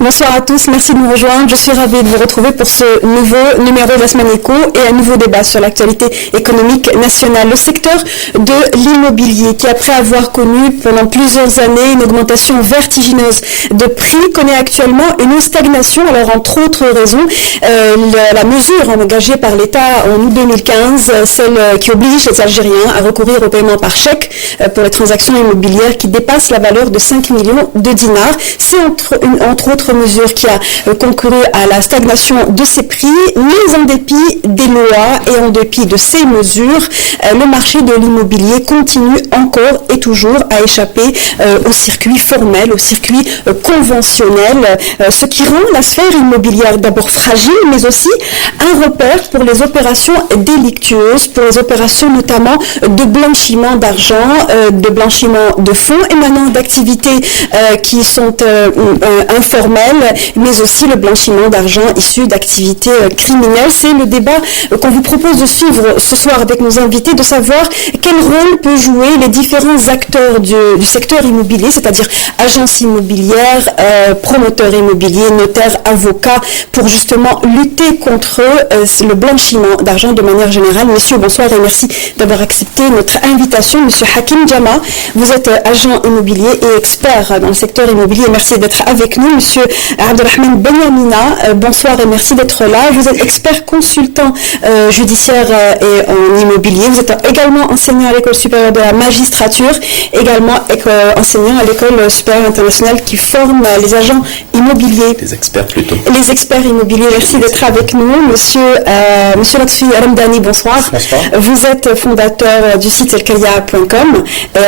Bonsoir à tous, merci de nous rejoindre. Je suis ravie de vous retrouver pour ce nouveau numéro de la semaine éco et un nouveau débat sur l'actualité économique nationale. Le secteur de l'immobilier qui, après avoir connu pendant plusieurs années une augmentation vertigineuse de prix, connaît actuellement une stagnation. Alors, entre autres raisons, la mesure engagée par l'État en août 2015, celle qui oblige les Algériens à recourir au paiement par chèque pour les transactions immobilières qui dépassent la valeur de 5 millions de dinars. C'est entre autres mesure qui a concouru à la stagnation de ces prix, mais en dépit des lois et en dépit de ces mesures, le marché de l'immobilier continue encore et toujours à échapper au circuit formel, au circuit conventionnel, ce qui rend la sphère immobilière d'abord fragile, mais aussi un repère pour les opérations délictueuses, pour les opérations notamment de blanchiment d'argent, de blanchiment de fonds émanant d'activités qui sont informelles, mais aussi le blanchiment d'argent issu d'activités criminelles. C'est le débat qu'on vous propose de suivre ce soir avec nos invités, de savoir quel rôle peut jouer les différents acteurs du secteur immobilier, c'est-à-dire agences immobilières, promoteurs immobiliers, notaires, avocats, pour justement lutter contre le blanchiment d'argent de manière générale. Messieurs, bonsoir et merci d'avoir accepté notre invitation. Monsieur Hakim Djama, vous êtes agent immobilier et expert dans le secteur immobilier. Merci d'être avec nous. Monsieur Abdelrahman Benyamina, bonsoir et merci d'être là. Vous êtes expert consultant judiciaire et en immobilier. Vous êtes également enseignant à l'école supérieure de la magistrature, également enseignant à l'école supérieure internationale qui forme les agents immobiliers. Les experts plutôt. Les experts immobiliers, merci d'être avec nous. Monsieur Latfi Ramdani, bonsoir. Bonsoir. Vous êtes fondateur du site elkaya.com.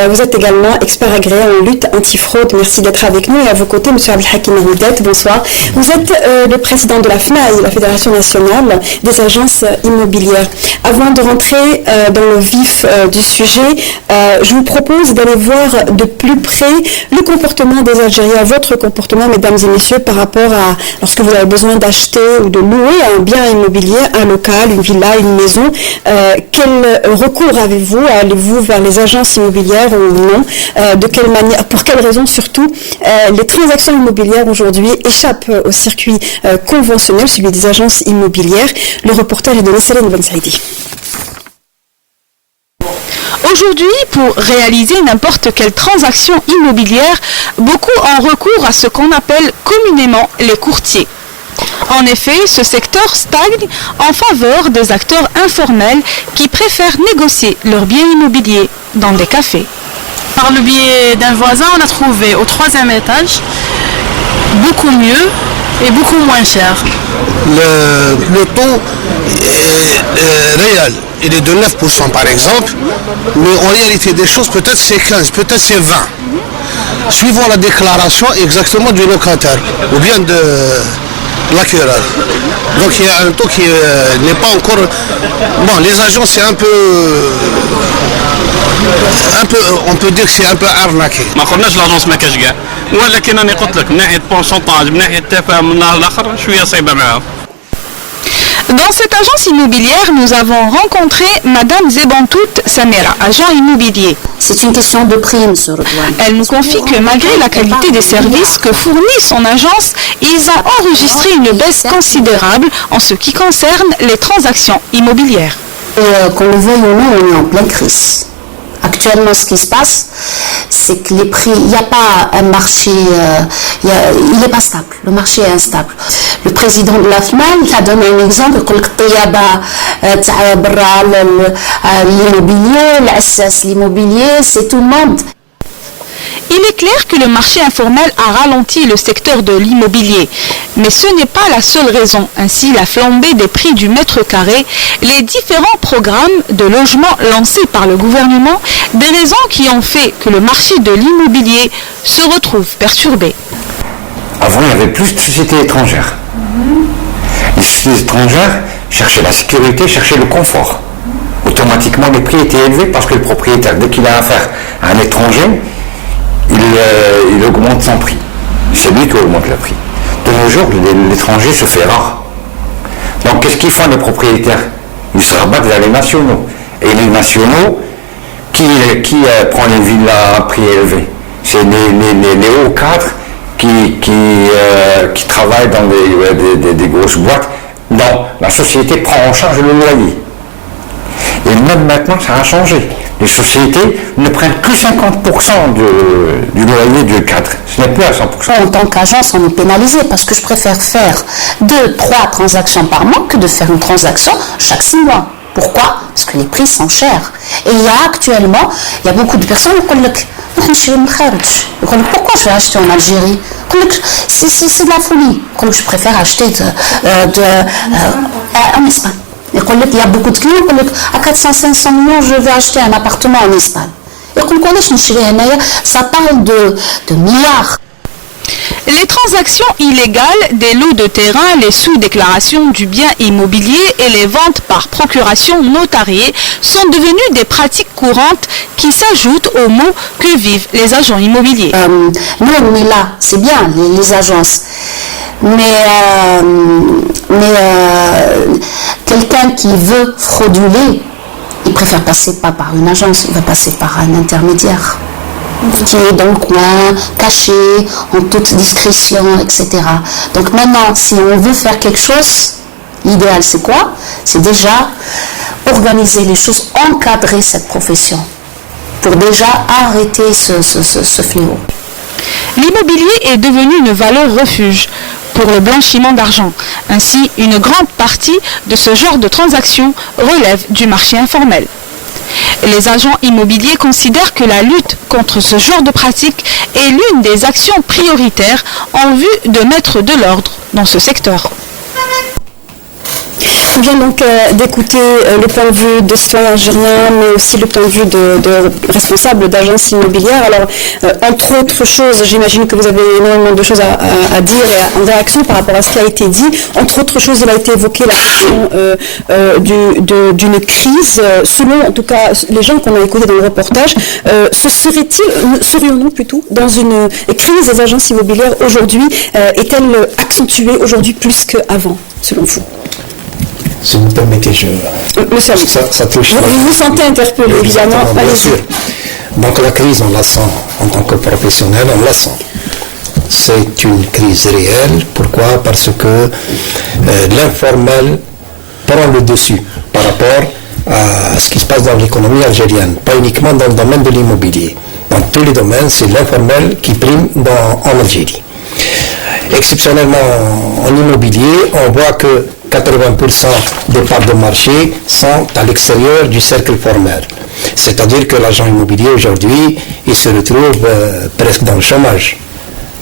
Vous êtes également expert agréé en lutte antifraude. Merci d'être avec nous. Et à vos côtés, monsieur Abdelhakim Houdet, bonsoir. Vous êtes le président de la FNAI, la Fédération nationale des agences immobilières. Avant de rentrer dans le vif du sujet, je vous propose d'aller voir de plus près le comportement des Algériens, votre comportement, mesdames et messieurs, par rapport à lorsque vous avez besoin d'acheter ou de louer un bien immobilier, un local, une villa, une maison. Quel recours avez-vous? Allez-vous vers les agences immobilières ou non? De quelle manière, pour quelles raisons surtout? Les transactions immobilières aujourd'hui échappent au circuit conventionnel, celui des agences immobilières. Le reportage est de Céline Ben Saïdi. Aujourd'hui, pour réaliser n'importe quelle transaction immobilière, beaucoup ont recours à ce qu'on appelle communément les courtiers. En effet, ce secteur stagne en faveur des acteurs informels qui préfèrent négocier leurs biens immobiliers dans des cafés. Par le biais d'un voisin, on a trouvé au 3e étage beaucoup mieux et beaucoup moins cher. Le taux réel, il est de 9% par exemple, mais en réalité des choses, peut-être c'est 15, peut-être c'est 20. Suivant la déclaration exactement du locataire ou bien de l'acquéreur. Donc il y a un taux qui n'est pas encore... Bon, les agents c'est un peu, on peut dire que c'est un peu arnaqué. ما قلناش لاجونس ما كاش كاع ولكن انا قلت لك من ناحيه بورسونتاج من ناحيه التفاهم من النهار الاخر شويه صعيبه معاهم. Dans cette agence immobilière, nous avons rencontré Madame Zebantout Samira, agent immobilier. C'est une question de prix, monsieur Redouane. Elle nous confie que malgré la qualité des services que fournit son agence, ils ont enregistré une baisse considérable en ce qui concerne les transactions immobilières. Qu'on le veuille ou non, on est en pleine crise. Actuellement, ce qui se passe, c'est que les prix, il n'y a pas un marché, il n'est pas stable. Le marché est instable. Le président de la FNAI, il a donné un exemple, l'immobilier, c'est tout le monde. Il est clair que le marché informel a ralenti le secteur de l'immobilier. Mais ce n'est pas la seule raison. Ainsi, la flambée des prix du mètre carré, les différents programmes de logement lancés par le gouvernement, des raisons qui ont fait que le marché de l'immobilier se retrouve perturbé. Avant, il y avait plus de sociétés étrangères. Les sociétés étrangères cherchaient la sécurité, cherchaient le confort. Autant automatiquement les prix étaient élevés parce que le propriétaire, dès qu'il a affaire à un étranger, il augmente son prix. C'est lui qui augmente le prix. De nos jours, l'étranger se fait rare. Donc qu'est-ce qu'ils font les propriétaires? Ils se rabattent vers les nationaux. Et les nationaux, qui prend les villas à prix élevé? C'est les hauts cadres qui travaillent dans des grosses boîtes. Non, la société prend en charge le loyer. Et même maintenant, ça a changé. Les sociétés ne prennent que 50% du loyer du cadre. Ce n'est plus à 100%. En tant qu'agence, on est pénalisé parce que je préfère faire 2-3 transactions par mois que de faire une transaction chaque 6 mois. Pourquoi? Parce que les prix sont chers. Et actuellement, il y a beaucoup de personnes qui disent pourquoi je vais acheter en Algérie? C'est de la folie. Je préfère acheter en Espagne. Il y a beaucoup de clients qui disent à 400-500 millions, je vais acheter un appartement en Espagne. Ça parle de milliards. Les transactions illégales des lots de terrain, les sous-déclarations du bien immobilier et les ventes par procuration notariée sont devenues des pratiques courantes qui s'ajoutent aux maux que vivent les agents immobiliers. Nous, on est là, c'est bien, les agences. Mais quelqu'un qui veut frauduler, il préfère passer pas par une agence, il va passer par un intermédiaire qui est dans le coin, caché, en toute discrétion, etc. Donc maintenant, si on veut faire quelque chose, l'idéal c'est quoi? C'est déjà organiser les choses, encadrer cette profession pour déjà arrêter ce fléau. L'immobilier est devenu une valeur refuge pour le blanchiment d'argent. Ainsi, une grande partie de ce genre de transactions relève du marché informel. Les agents immobiliers considèrent que la lutte contre ce genre de pratique est l'une des actions prioritaires en vue de mettre de l'ordre dans ce secteur. On vient donc d'écouter le point de vue de citoyens algériens, mais aussi le point de vue de responsables d'agences immobilières. Alors, entre autres choses, j'imagine que vous avez énormément de choses à dire et en réaction par rapport à ce qui a été dit. Entre autres choses, il a été évoqué la question d'une crise. Selon, en tout cas, les gens qu'on a écoutés dans le reportage, serions-nous plutôt dans une crise des agences immobilières aujourd'hui? Est-elle accentuée aujourd'hui plus qu'avant, selon vous? Si vous me permettez, ça touche. Vous vous sentez interpellé, évidemment. Bien sûr. Donc la crise, on la sent en tant que professionnel, on la sent. C'est une crise réelle. Pourquoi? Parce que l'informel prend le dessus par rapport à ce qui se passe dans l'économie algérienne, pas uniquement dans le domaine de l'immobilier. Dans tous les domaines, c'est l'informel qui prime en Algérie. Exceptionnellement en immobilier, on voit que 80% des parts de marché sont à l'extérieur du cercle formel. C'est-à-dire que l'agent immobilier aujourd'hui, il se retrouve presque dans le chômage.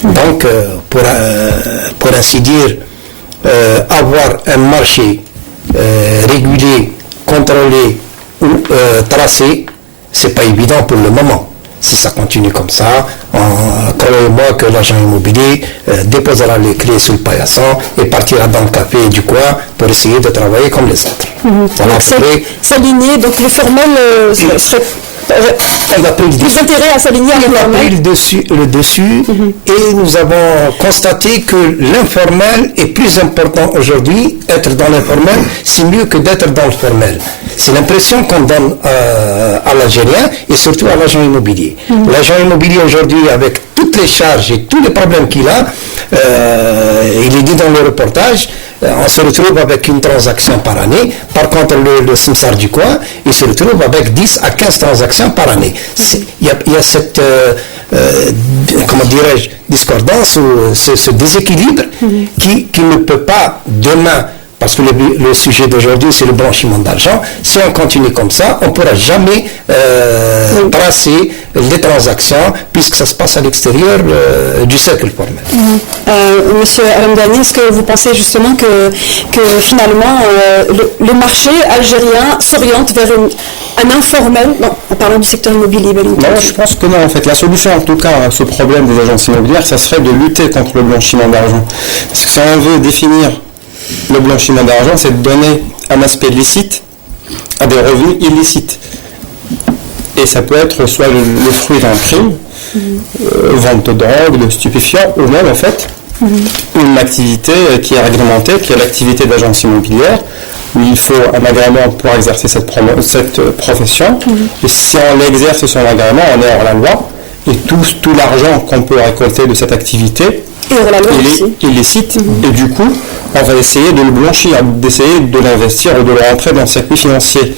Donc, pour ainsi dire, avoir un marché régulé, contrôlé ou tracé, c'est pas évident pour le moment. Si ça continue comme ça, croyez-moi que l'agent immobilier déposera les clés sur le paillasson et partira dans le café du coin pour essayer de travailler comme les autres. Donc s'aligner, donc le formel serait... On a pris plus intérêt à s'aligner à l'informel. On a pris le dessus et nous avons constaté que l'informel est plus important aujourd'hui. Être dans l'informel, c'est mieux que d'être dans le formel. C'est l'impression qu'on donne à l'Algérien et surtout à l'agent immobilier. L'agent immobilier aujourd'hui, avec toutes les charges et tous les problèmes qu'il a, il est dit dans le reportage, on se retrouve avec une transaction par année. Par contre, le Simsar du coin, il se retrouve avec 10 à 15 transactions par année. Il y a cette, comment dirais-je, discordance ou ce déséquilibre qui ne peut pas demain, parce que le sujet d'aujourd'hui, c'est le blanchiment d'argent. Si on continue comme ça, on ne pourra jamais tracer les transactions, puisque ça se passe à l'extérieur du cercle formel. Monsieur Alamdani, est-ce que vous pensez justement que finalement, le marché algérien s'oriente vers un informel, en parlant du secteur immobilier? Non, je pense que non. En fait, la solution, en tout cas, à ce problème des agences immobilières, ça serait de lutter contre le blanchiment d'argent. Parce que si on veut définir le blanchiment d'argent, c'est de donner un aspect licite à des revenus illicites. Et ça peut être soit le fruit d'un crime, vente de drogue, de stupéfiants, ou même en fait une activité qui est réglementée, qui est l'activité d'agence immobilière, où il faut un agrément pour exercer cette profession. Et si on exerce son agrément, on est hors la loi. Et tout l'argent qu'on peut récolter de cette activité, il est illicite. Et du coup, on va essayer de le blanchir, d'essayer de l'investir ou de le rentrer dans le circuit financier.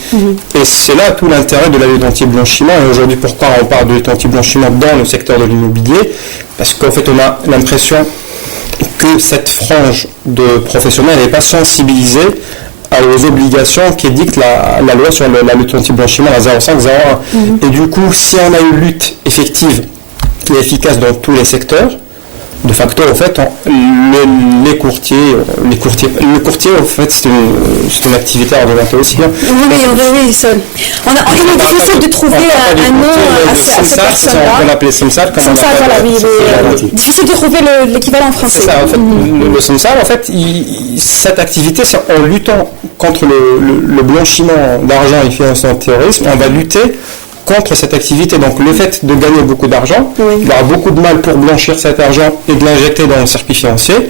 Et c'est là tout l'intérêt de la lutte anti-blanchiment. Et aujourd'hui, pourquoi on parle de lutte anti-blanchiment dans le secteur de l'immobilier? Parce qu'en fait, on a l'impression que cette frange de professionnels n'est pas sensibilisée aux obligations qui dictent la loi sur la lutte anti-blanchiment, la 0501. Et du coup, si on a une lutte effective et efficace dans tous les secteurs, de facto, en fait, le courtier, en fait, c'est une activité réglementée aussi. Hein. Oui, ça. On est difficile de trouver un nom à cette personne-là. On peut l'appeler SEMSAR, comme SEMSAR, voilà, oui. Difficile de trouver l'équivalent en français. C'est ça, en fait. Le SEMSAR, en fait, cette activité, c'est en luttant contre le blanchiment d'argent et financement de terrorisme, on va lutter contre cette activité. Donc le fait de gagner beaucoup d'argent, il aura beaucoup de mal pour blanchir cet argent et de l'injecter dans le circuit financier.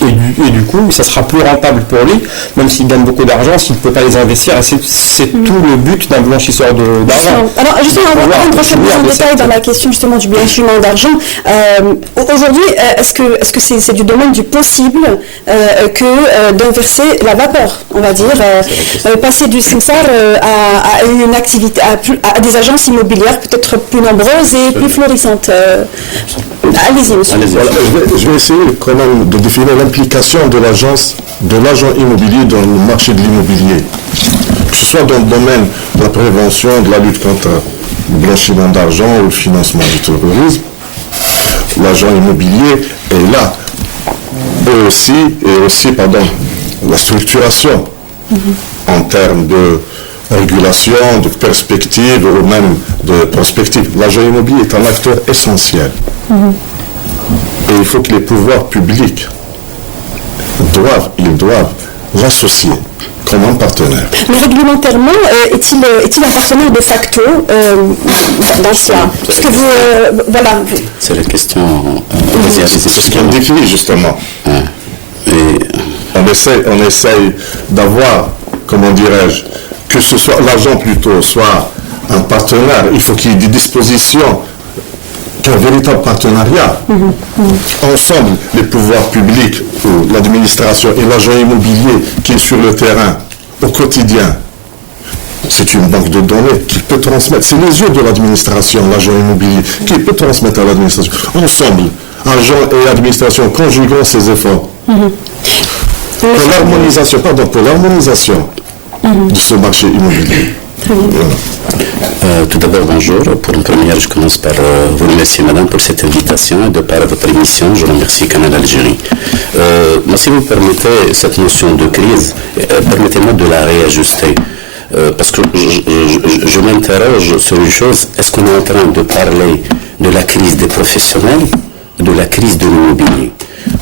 Et du coup, ça sera plus rentable pour lui, même s'il gagne beaucoup d'argent, s'il ne peut pas les investir. Et c'est tout le but d'un blanchisseur d'argent. Alors justement, on va rentrer plus en détail dans la question justement du blanchiment d'argent. Aujourd'hui, est-ce que c'est du domaine du possible que d'inverser la vapeur, on va dire, passer du SEMSAR à une activité, à des agences immobilières peut-être plus nombreuses et plus florissantes. Allez-y, monsieur. Voilà, je vais essayer quand même de définir l'implication de l'agent immobilier dans le marché de l'immobilier. Que ce soit dans le domaine de la prévention, de la lutte contre le blanchiment d'argent ou le financement du terrorisme, l'agent immobilier est là. Et aussi, la structuration en termes de régulation, de perspective ou même de prospective. L'agent immobilier est un acteur essentiel. Et il faut que les pouvoirs publics doivent l'associer comme un partenaire. Mais réglementairement, est-il un partenaire de facto dans cela? Parce que vous, voilà. C'est la question. C'est ce qu'on définit justement. Et on essaye d'avoir, comment dirais-je, que ce soit l'agent plutôt soit un partenaire. Il faut qu'il y ait des dispositions, qu'un véritable partenariat. Ensemble, les pouvoirs publics, ou l'administration et l'agent immobilier qui est sur le terrain au quotidien. C'est une banque de données qui peut transmettre. C'est les yeux de l'administration, l'agent immobilier, qui peut transmettre à l'administration. Ensemble, agent et administration conjuguant ses efforts. Pour l'harmonisation de ce marché immobilier. Tout d'abord, bonjour. Pour une première, je commence par vous remercier, madame, pour cette invitation et de par votre émission. Je remercie Canal Algérie. Moi, si vous permettez, cette notion de crise, permettez-moi de la réajuster. Parce que je m'interroge sur une chose. Est-ce qu'on est en train de parler de la crise des professionnels ou de la crise de l'immobilier?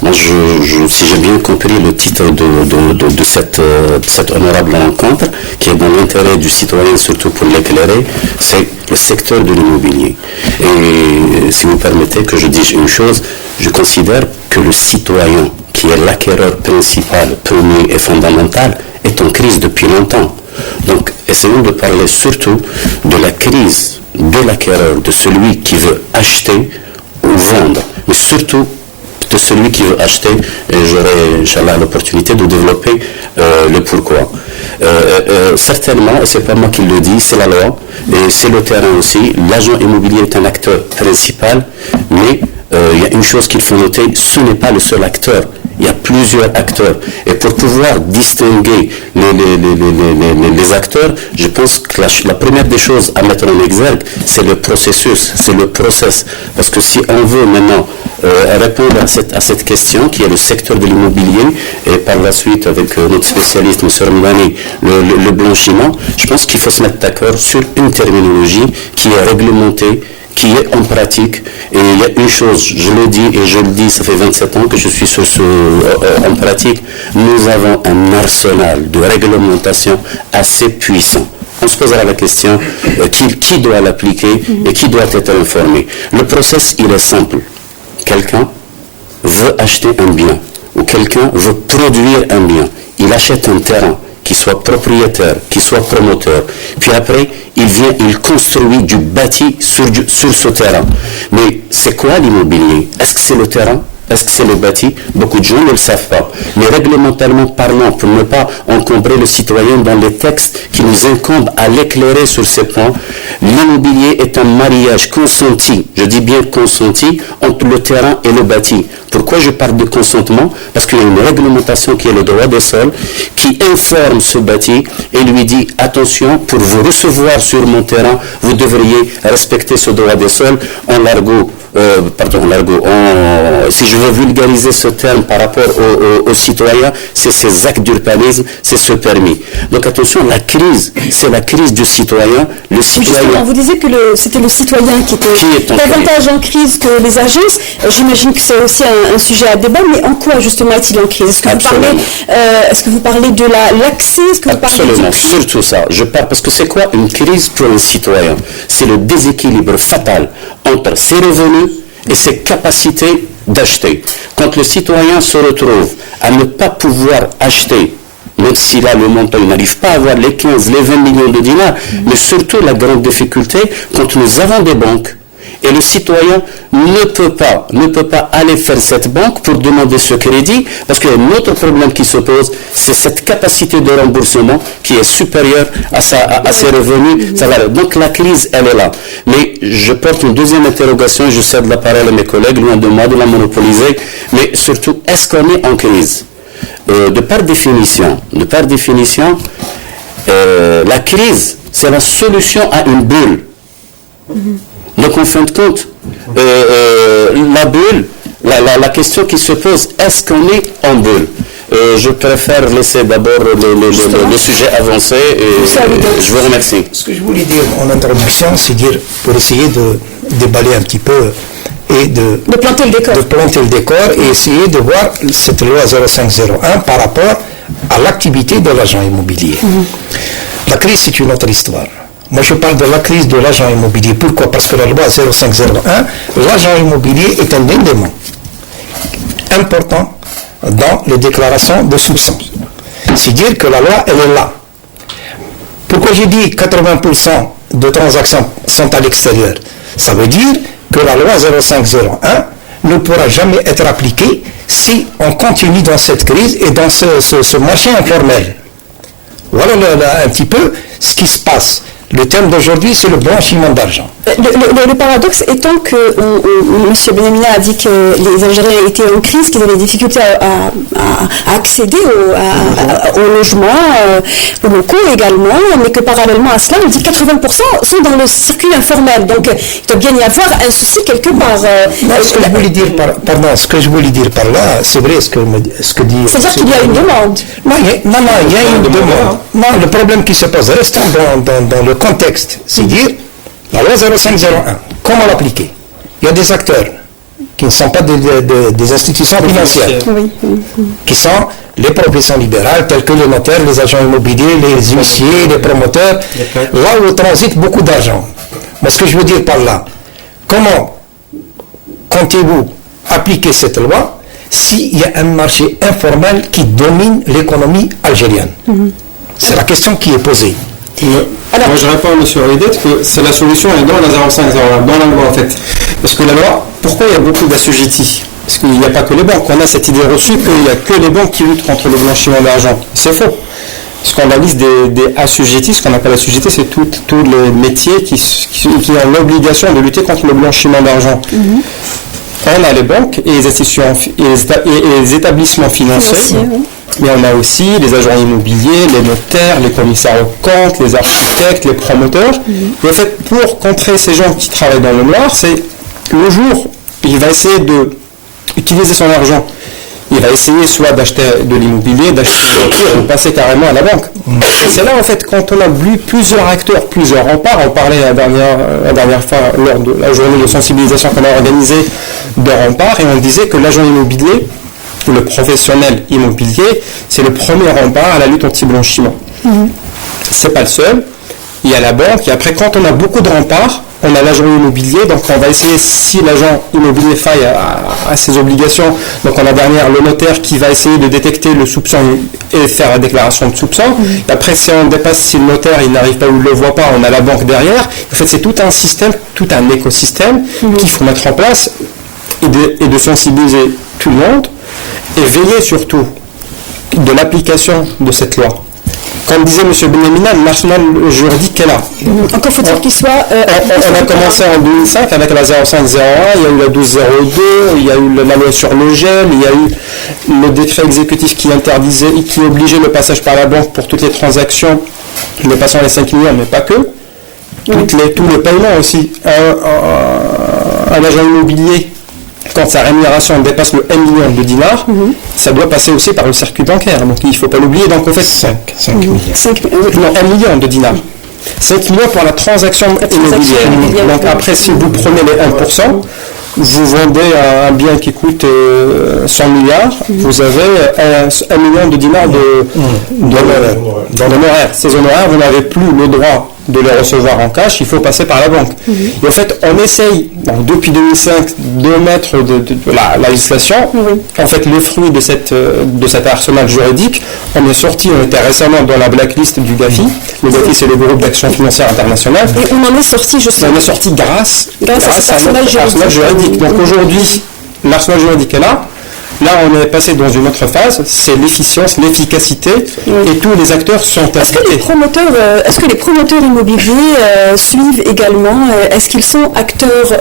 Moi, si j'ai bien compris le titre de cette honorable rencontre, qui est dans l'intérêt du citoyen, surtout pour l'éclairer, c'est le secteur de l'immobilier. Et si vous permettez que je dise une chose, je considère que le citoyen, qui est l'acquéreur principal, premier et fondamental, est en crise depuis longtemps. Donc, essayons de parler surtout de la crise de l'acquéreur, de celui qui veut acheter ou vendre, mais surtout de celui qui veut acheter, et j'aurai, Inch'Allah, l'opportunité de développer le pourquoi. Certainement, et c'est pas moi qui le dis, c'est la loi, et c'est le terrain aussi, l'agent immobilier est un acteur principal, mais il y a une chose qu'il faut noter, ce n'est pas le seul acteur. Il y a plusieurs acteurs. Et pour pouvoir distinguer les acteurs, je pense que la première des choses à mettre en exergue, c'est le processus, c'est le process. Parce que si on veut maintenant répondre à cette question, qui est le secteur de l'immobilier, et par la suite avec notre spécialiste, M. Ramdani, le blanchiment, je pense qu'il faut se mettre d'accord sur une terminologie qui est réglementée, qui est en pratique. Et il y a une chose, je le dis et je le dis, ça fait 27 ans que je suis en pratique, nous avons un arsenal de réglementation assez puissant. On se posera la question, qui doit l'appliquer et qui doit être informé. Le process, il est simple. Quelqu'un veut acheter un bien ou quelqu'un veut produire un bien. Il achète un terrain, qu'il soit propriétaire, qu'il soit promoteur. Puis après, il construit du bâti sur ce terrain. Mais c'est quoi l'immobilier? Est-ce que c'est le terrain? Est-ce que c'est le bâti? Beaucoup de gens ne le savent pas. Mais réglementairement parlant, pour ne pas encombrer le citoyen dans les textes qui nous incombent à l'éclairer sur ces points, l'immobilier est un mariage consenti, je dis bien consenti, entre le terrain et le bâti. Pourquoi je parle de consentement? Parce qu'il y a une réglementation qui est le droit des sols, qui informe ce bâti et lui dit, attention, pour vous recevoir sur mon terrain, vous devriez respecter ce droit des sols. Si je veux vulgariser ce terme par rapport aux citoyens, c'est ces actes d'urbanisme, c'est ce permis. Donc attention, la crise, c'est la crise du citoyen. Le citoyen. Justement, vous disiez que c'était le citoyen qui était davantage en crise que les agences. J'imagine que c'est aussi un sujet à débat, mais en quoi justement est-il en crise? Est-ce que vous parlez de l'accès? Absolument, surtout ça. Je parle parce que c'est quoi une crise pour un citoyen? C'est le déséquilibre fatal entre ses revenus et ses capacités d'acheter. Quand le citoyen se retrouve à ne pas pouvoir acheter, même si là le montant, il n'arrive pas à avoir les 15, les 20 millions de dinars, mais surtout la grande difficulté, quand nous avons des banques, et le citoyen ne peut pas aller faire cette banque pour demander ce crédit, parce qu'il y a un autre problème qui se pose, c'est cette capacité de remboursement qui est supérieure à ses revenus. Donc la crise, elle est là. Mais je porte une deuxième interrogation, je cède la parole à mes collègues, loin de moi de la monopoliser, mais surtout, est-ce qu'on est en crise? De par définition, la crise, c'est la solution à une bulle. Donc en fin de compte, la bulle, la question qui se pose, est-ce qu'on est en bulle? Je préfère laisser d'abord le sujet avancer et je vous remercie. Ce que je voulais dire en introduction, c'est dire, pour essayer de déballer un petit peu et de planter le décor et essayer de voir cette loi 0501 par rapport à l'activité de l'agent immobilier. La crise, c'est une autre histoire. Moi, je parle de la crise de l'agent immobilier. Pourquoi? Parce que la loi 0501, l'agent immobilier est un élément important dans les déclarations de soupçons. C'est dire que la loi, elle est là. Pourquoi j'ai dit 80% de transactions sont à l'extérieur? Ça veut dire que la loi 0501 ne pourra jamais être appliquée si on continue dans cette crise et dans ce marché informel. Voilà un petit peu ce qui se passe. Le terme d'aujourd'hui, c'est le blanchiment d'argent. Le paradoxe étant que M. Benhamina a dit que les Algériens étaient en crise, qu'ils avaient des difficultés à accéder au logement, aux locaux également, mais que parallèlement à cela, on dit 80% sont dans le circuit informel. Donc il doit bien y avoir un souci quelque part. Ce que je voulais dire par là, c'est vrai ce que dit... C'est-à-dire qu'il y a une demande. Non, il y a une demande. Non, le problème qui se pose, restons dans le contexte, c'est dire la loi 0501, comment l'appliquer? Il y a des acteurs qui ne sont pas des institutions financières, qui sont les professions libérales, telles que les notaires, les agents immobiliers, les huissiers, les promoteurs, là où transite beaucoup d'argent. Mais ce que je veux dire par là, comment comptez-vous appliquer cette loi s'il y a un marché informel qui domine l'économie algérienne? C'est la question qui est posée. Alors, moi je réponds à M. Ridet que c'est la solution est dans la 0501, dans la loi en fait. Parce que la loi, pourquoi il y a beaucoup d'assujettis? Parce qu'il n'y a pas que les banques. On a cette idée reçue qu'il n'y a que les banques qui luttent contre le blanchiment d'argent. C'est faux. Parce qu'on a la liste des assujettis, ce qu'on appelle assujettis, c'est tous les métiers qui ont l'obligation de lutter contre le blanchiment d'argent. On a les banques et les institutions et les établissements financiers. Mais on a aussi les agents immobiliers, les notaires, les commissaires aux comptes, les architectes, les promoteurs. Et en fait, pour contrer ces gens qui travaillent dans le noir, c'est le jour où il va essayer d'utiliser son argent il va essayer soit d'acheter de l'immobilier, d'acheter une voiture ou passer carrément à la banque. Et c'est là en fait quand on a plusieurs acteurs, plusieurs remparts, on parlait la dernière fois lors de la journée de sensibilisation qu'on a organisée de remparts et on disait que l'agent immobilier, le professionnel immobilier, c'est le premier rempart à la lutte anti-blanchiment. C'est pas le seul, il y a la banque et après quand on a beaucoup de remparts, on a l'agent immobilier, donc on va essayer, si l'agent immobilier faille à ses obligations, donc on a derrière le notaire qui va essayer de détecter le soupçon et faire la déclaration de soupçon. Et après, si on dépasse, si le notaire il n'arrive pas ou ne le voit pas, on a la banque derrière. En fait, c'est tout un système, tout un écosystème qu'il faut mettre en place et de sensibiliser tout le monde et veiller surtout de l'application de cette loi. Comme disait M. Benhamina, l'arsenal juridique est là. Encore faut-il qu'il soit... on a commencé en 2005 avec la 0501, il y a eu la 1202, il y a eu la loi sur le gel, il y a eu le décret exécutif qui interdisait et qui obligeait le passage par la banque pour toutes les transactions, dépassant les 5 millions, mais pas que. Tous les paiements aussi. Un agent immobilier, quand sa rémunération dépasse le 1 million de dinars, ça doit passer aussi par le circuit bancaire. Donc il ne faut pas l'oublier. Donc en fait, 5 millions. Non, 1 million de dinars. 5 millions pour la transaction immobilière. Donc après, si vous prenez les 1%, vous vendez un bien qui coûte 100 milliards, vous avez 1 million de dinars d'honoraires. Ces honoraires, vous n'avez plus le droit de les recevoir en cash, il faut passer par la banque. Et en fait, on essaye, depuis 2005, de mettre la législation. En fait, le fruit de cet arsenal juridique, on était récemment dans la blacklist du GAFI. Le GAFI, c'est le groupe d'action financière internationale. Et on en est sorti, je sais. On est sorti grâce à cet arsenal juridique. Donc aujourd'hui, l'arsenal juridique est là. Là, on est passé dans une autre phase, c'est l'efficience, l'efficacité, et tous les acteurs sont impliqués. Est-ce que les promoteurs immobiliers suivent également, est-ce qu'ils sont acteurs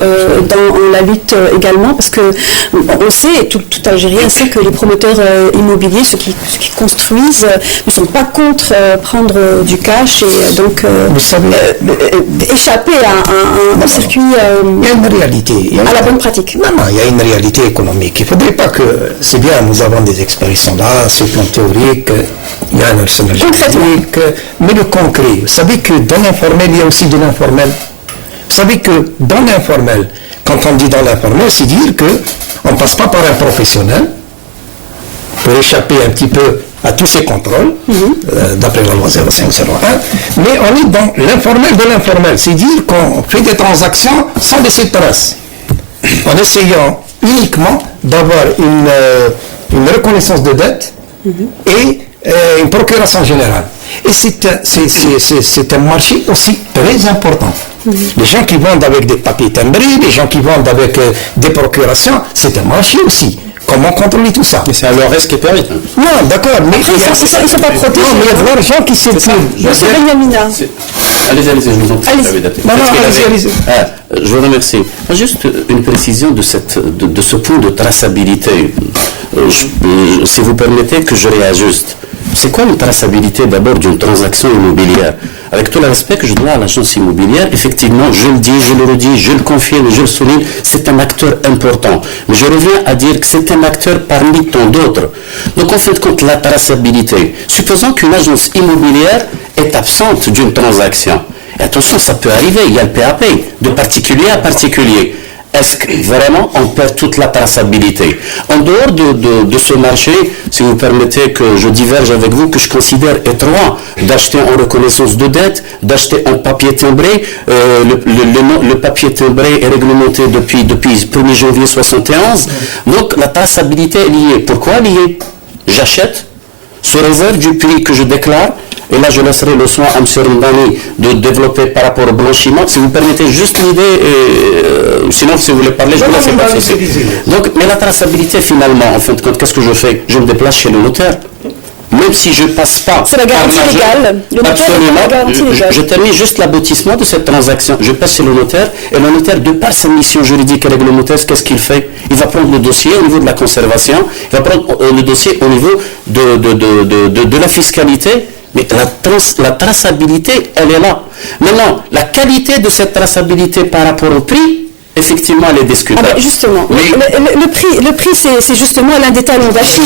dans la lutte également? Parce que on sait, et tout Algérien sait que les promoteurs immobiliers, ceux qui construisent, ne sont pas contre prendre du cash et donc échapper à un circuit il y a une réalité. À la bonne pratique. Non, il y a une réalité économique. Il ne faudrait pas que... C'est bien, nous avons des expériences là, sur le plan théorique, il y a un arsenal juridique, mais le concret, vous savez que dans l'informel, il y a aussi de l'informel. Vous savez que dans l'informel, quand on dit dans l'informel, c'est dire qu'on ne passe pas par un professionnel pour échapper un petit peu à tous ces contrôles, d'après la loi 0501, mais on est dans l'informel de l'informel, c'est dire qu'on fait des transactions sans laisser de traces, en essayant uniquement d'avoir une reconnaissance de dette et une procuration générale. Et c'est un marché aussi très important. Les gens qui vendent avec des papiers timbrés, les gens qui vendent avec des procurations, c'est un marché aussi. Comment contrôler tout ça? Mais c'est à leur risque et péril. Non, d'accord, mais après, ils ne sont pas protégés. Non, mais il y a de l'argent qui circule. Monsieur Benhamina. Allez, je vous en prie. Allez-y. Je vous remercie. Juste une précision de ce point de traçabilité. Si vous permettez que je réajuste. C'est quoi une traçabilité d'abord d'une transaction immobilière? Avec tout le respect que je dois à l'agence immobilière, effectivement, je le dis, je le redis, je le confirme, je le souligne, c'est un acteur important. Mais je reviens à dire que c'est un acteur parmi tant d'autres. Donc en fait, compte la traçabilité. Supposons qu'une agence immobilière est absente d'une transaction. Et attention, ça peut arriver, il y a le PAP, de particulier à particulier. Est-ce que vraiment on perd toute la traçabilité? En dehors de ce marché, si vous permettez que je diverge avec vous, que je considère étroit, d'acheter en reconnaissance de dette, d'acheter en papier timbré, le papier timbré est réglementé depuis le 1er janvier 71, donc la traçabilité est liée. Pourquoi liée? J'achète, sous réserve du prix que je déclare, et là je laisserai le soin à M. Rindani de développer par rapport au blanchiment. Si vous permettez juste l'idée, sinon si vous voulez parler, je vous laisse pas de souci. Donc, mais la traçabilité finalement, en fin de compte, qu'est-ce que je fais? Je me déplace chez le notaire. Même si je ne passe pas... C'est la garantie légale. Le notaire absolument, la garantie légale. Je termine juste l'aboutissement de cette transaction. Je passe chez le notaire, et le notaire, de par sa mission juridique et réglementaire, qu'est-ce qu'il fait? Il va prendre le dossier au niveau de la conservation, il va prendre le dossier au niveau de la fiscalité, mais la traçabilité, elle est là. Maintenant, la qualité de cette traçabilité par rapport au prix, effectivement, elle est discutable. Ah ben justement, mais le prix c'est justement l'un des talons d'Achille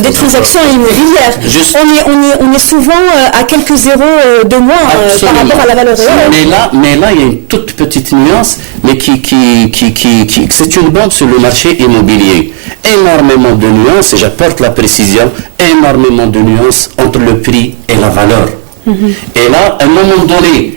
des transactions immobilières. On est souvent à quelques zéros de moins par rapport à la valeur réelle. Mais là, il y a une toute petite nuance, mais c'est une bombe sur le marché immobilier. Énormément de nuances, et j'apporte la précision, énormément de nuances entre le prix et la valeur. Et là, à un moment donné,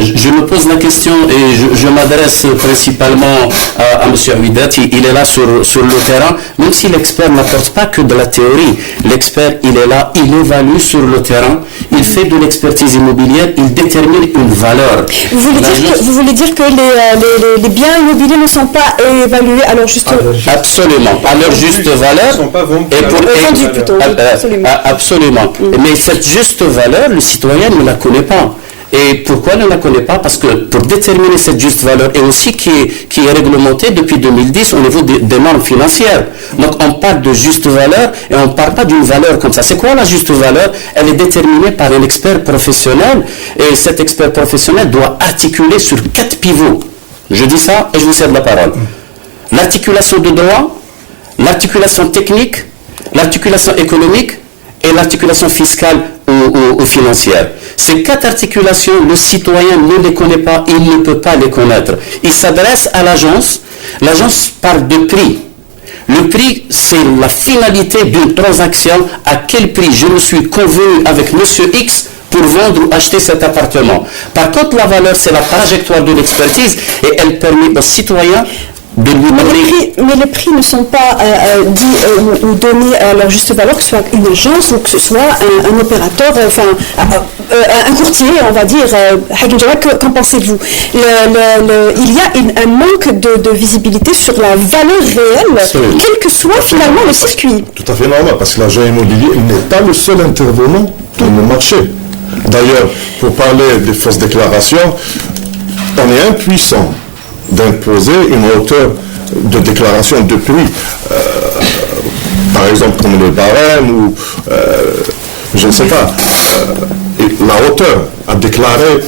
je me pose la question et je m'adresse principalement à M. Ouidat, il est là sur le terrain, même si l'expert n'apporte pas que de la théorie. L'expert, il est là, il évalue sur le terrain, il fait de l'expertise immobilière, il détermine une valeur. Vous voulez dire que les biens immobiliers ne sont pas évalués à leur juste valeur? Absolument, à leur juste valeur. Ils ne sont pas vendus. Vendus plutôt, absolument. Absolument. Mais cette juste valeur, le citoyen ne la connaît pas. Et pourquoi ne la connaît pas? Parce que pour déterminer cette juste valeur, et aussi qui est réglementée depuis 2010 au niveau des normes financières. Donc on parle de juste valeur et on ne parle pas d'une valeur comme ça. C'est quoi la juste valeur? Elle est déterminée par un expert professionnel, et cet expert professionnel doit articuler sur 4 pivots. Je dis ça et je vous cède la parole. L'articulation de droit, l'articulation technique, l'articulation économique et l'articulation fiscale ou financière. Ces 4 articulations, le citoyen ne les connaît pas, il ne peut pas les connaître. Il s'adresse à l'agence parle de prix. Le prix, c'est la finalité d'une transaction, à quel prix je me suis convenu avec monsieur X pour vendre ou acheter cet appartement. Par contre, la valeur, c'est la trajectoire de l'expertise, et elle permet aux citoyens de lui donner... Mais les prix ne sont pas dits ou donnés à leur juste valeur, que ce soit une agence ou que ce soit un opérateur, un courtier, on va dire. Qu'en pensez-vous? Il y a un manque de visibilité sur la valeur réelle, quel que soit finalement le circuit. Tout à fait normal, parce que l'agent immobilier n'est pas le seul intervenant dans le marché. D'ailleurs, pour parler des fausses déclarations, on est impuissant d'imposer une hauteur de déclaration de prix, par exemple comme le barème ou je ne sais pas, la hauteur à déclarer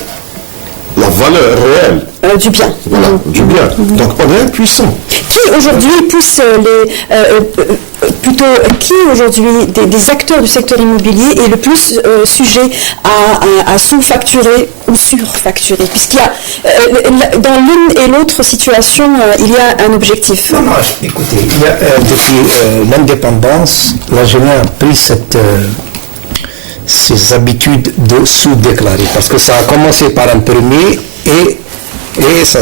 la valeur réelle du bien. Voilà, du bien. Donc on est impuissant. Qui aujourd'hui pousse qui aujourd'hui des acteurs du secteur immobilier est le plus sujet à sous-facturer ou surfacturer, puisqu'il y a dans l'une et l'autre situation il y a un objectif. Non, écoutez, depuis l'indépendance, l'Algérie a pris ces habitudes de sous-déclarer, parce que ça a commencé par un premier et ça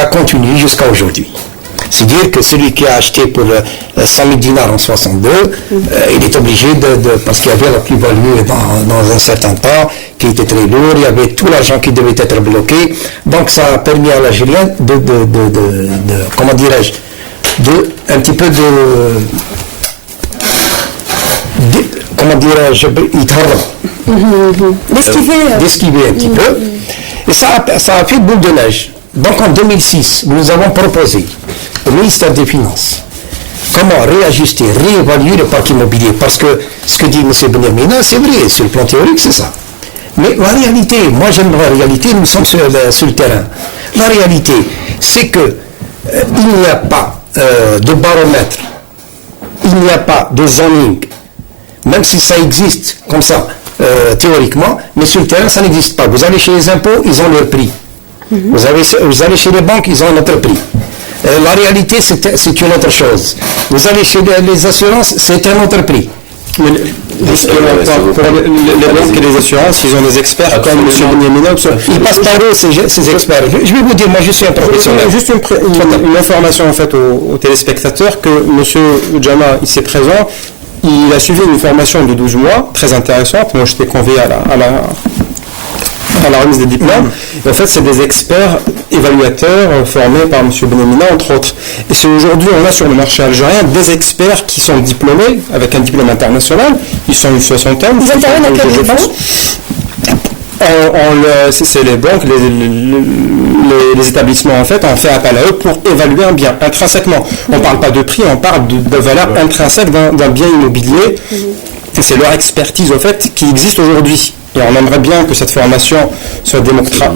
a continué jusqu'à aujourd'hui. C'est-à-dire que celui qui a acheté pour 100 000 dinars en 62, il est obligé parce qu'il y avait la plus-value dans un certain temps, qui était très lourd, il y avait tout l'argent qui devait être bloqué. Donc ça a permis à l'Algérien comment dirais-je, un petit peu comment dirais-je, d'esquiver un petit peu. Et ça a fait boule de neige. Donc en 2006, nous avons proposé au ministère des Finances comment réajuster, réévaluer le parc immobilier. Parce que ce que dit M. Benhamina, c'est vrai, sur le plan théorique, c'est ça. Mais la réalité, moi j'aime la réalité, nous sommes sur le terrain. La réalité, c'est que il n'y a pas de baromètre, il n'y a pas de zoning, même si ça existe comme ça, théoriquement, mais sur le terrain, ça n'existe pas. Vous allez chez les impôts, ils ont leur prix. Vous allez chez les banques, ils ont un autre prix. La réalité, c'est une autre chose. Vous allez chez les assurances, c'est un autre prix. Mais pour les banques et les assurances, ils ont des experts comme M. Benhamina. Ils passent par eux, ces experts. Je vais vous dire, moi je suis un professionnel. Juste une information en fait aux téléspectateurs que M. Jama, ici présent, il a suivi une formation de 12 mois, très intéressante. Moi, j'étais convié à la remise des diplômes. Et en fait, c'est des experts évaluateurs formés par M. Benhamina, entre autres. Et c'est aujourd'hui, on a sur le marché algérien des experts qui sont diplômés, avec un diplôme international. Ils sont une soixantaine. Ils interviennent à quel niveau ? C'est les banques, les établissements en fait, on fait appel à eux pour évaluer un bien intrinsèquement. On ne parle pas de prix, on parle de valeur intrinsèque d'un bien immobilier. Et c'est leur expertise en fait qui existe aujourd'hui. et on aimerait bien que cette formation soit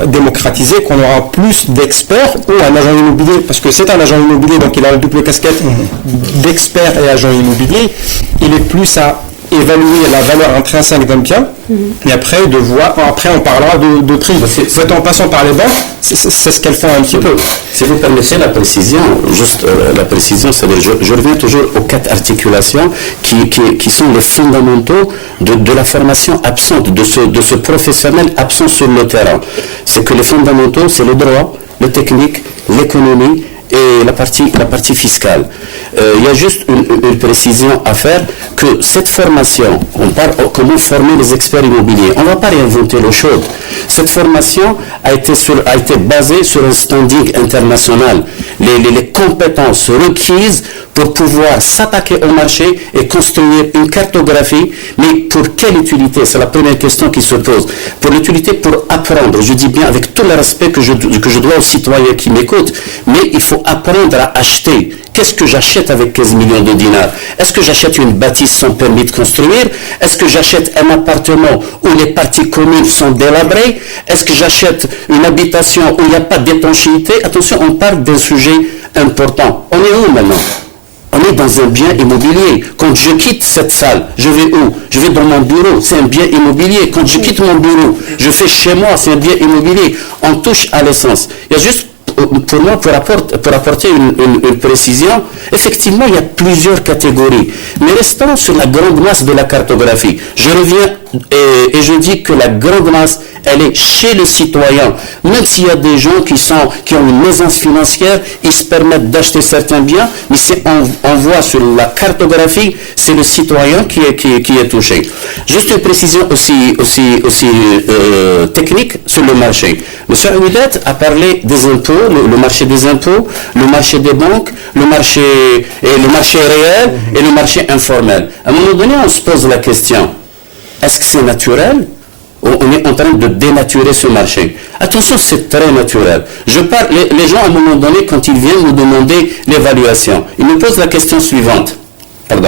démocratisée, qu'on aura plus d'experts ou un agent immobilier, parce que c'est un agent immobilier, donc il a la double casquette d'expert et agent immobilier, il est plus à évaluer la valeur intrinsèque d'un bien, et après on parlera de prix. En passant par les banques, c'est ce qu'elles font un petit peu. Si vous permettez la précision, c'est-à-dire je reviens toujours aux 4 articulations qui sont les fondamentaux de la formation absente, de ce professionnel absent sur le terrain. C'est que les fondamentaux, c'est le droit, le technique, l'économie et la partie fiscale. Il y a juste une précision à faire, que cette formation, on parle comment former les experts immobiliers. On ne va pas réinventer l'eau chaude. Cette formation a été basée sur un standing international. Les compétences requises pour pouvoir s'attaquer au marché et construire une cartographie, mais pour quelle utilité? C'est la première question qui se pose. Pour l'utilité, pour apprendre, je dis bien avec tout le respect que je dois aux citoyens qui m'écoutent, mais il faut apprendre à acheter. Qu'est-ce que j'achète avec 15 millions de dinars? Est-ce que j'achète une bâtisse sans permis de construire? Est-ce que j'achète un appartement où les parties communes sont délabrées? Est-ce que j'achète une habitation où il n'y a pas d'étanchéité? Attention, on parle d'un sujet important. On est où maintenant? On est dans un bien immobilier. Quand je quitte cette salle, je vais où? Je vais dans mon bureau, c'est un bien immobilier. Quand je quitte mon bureau, je fais chez moi, c'est un bien immobilier. On touche à l'essence. Il y a juste, pour moi, pour apporter une précision, effectivement, il y a plusieurs catégories. Mais restons sur la grande masse de la cartographie. Je reviens et je dis que la grande masse, elle est chez le citoyen. Même s'il y a des gens qui ont une aisance financière, ils se permettent d'acheter certains biens, mais on voit sur la cartographie, c'est le citoyen qui est touché. Juste une précision aussi technique sur le marché. M. Ouidat a parlé des impôts, le marché des impôts, le marché des banques, le marché réel et le marché informel. À un moment donné, on se pose la question, est-ce que c'est naturel? On est en train de dénaturer ce marché. Attention, c'est très naturel. Les gens, à un moment donné, quand ils viennent nous demander l'évaluation, ils nous posent la question suivante. Qu'est-ce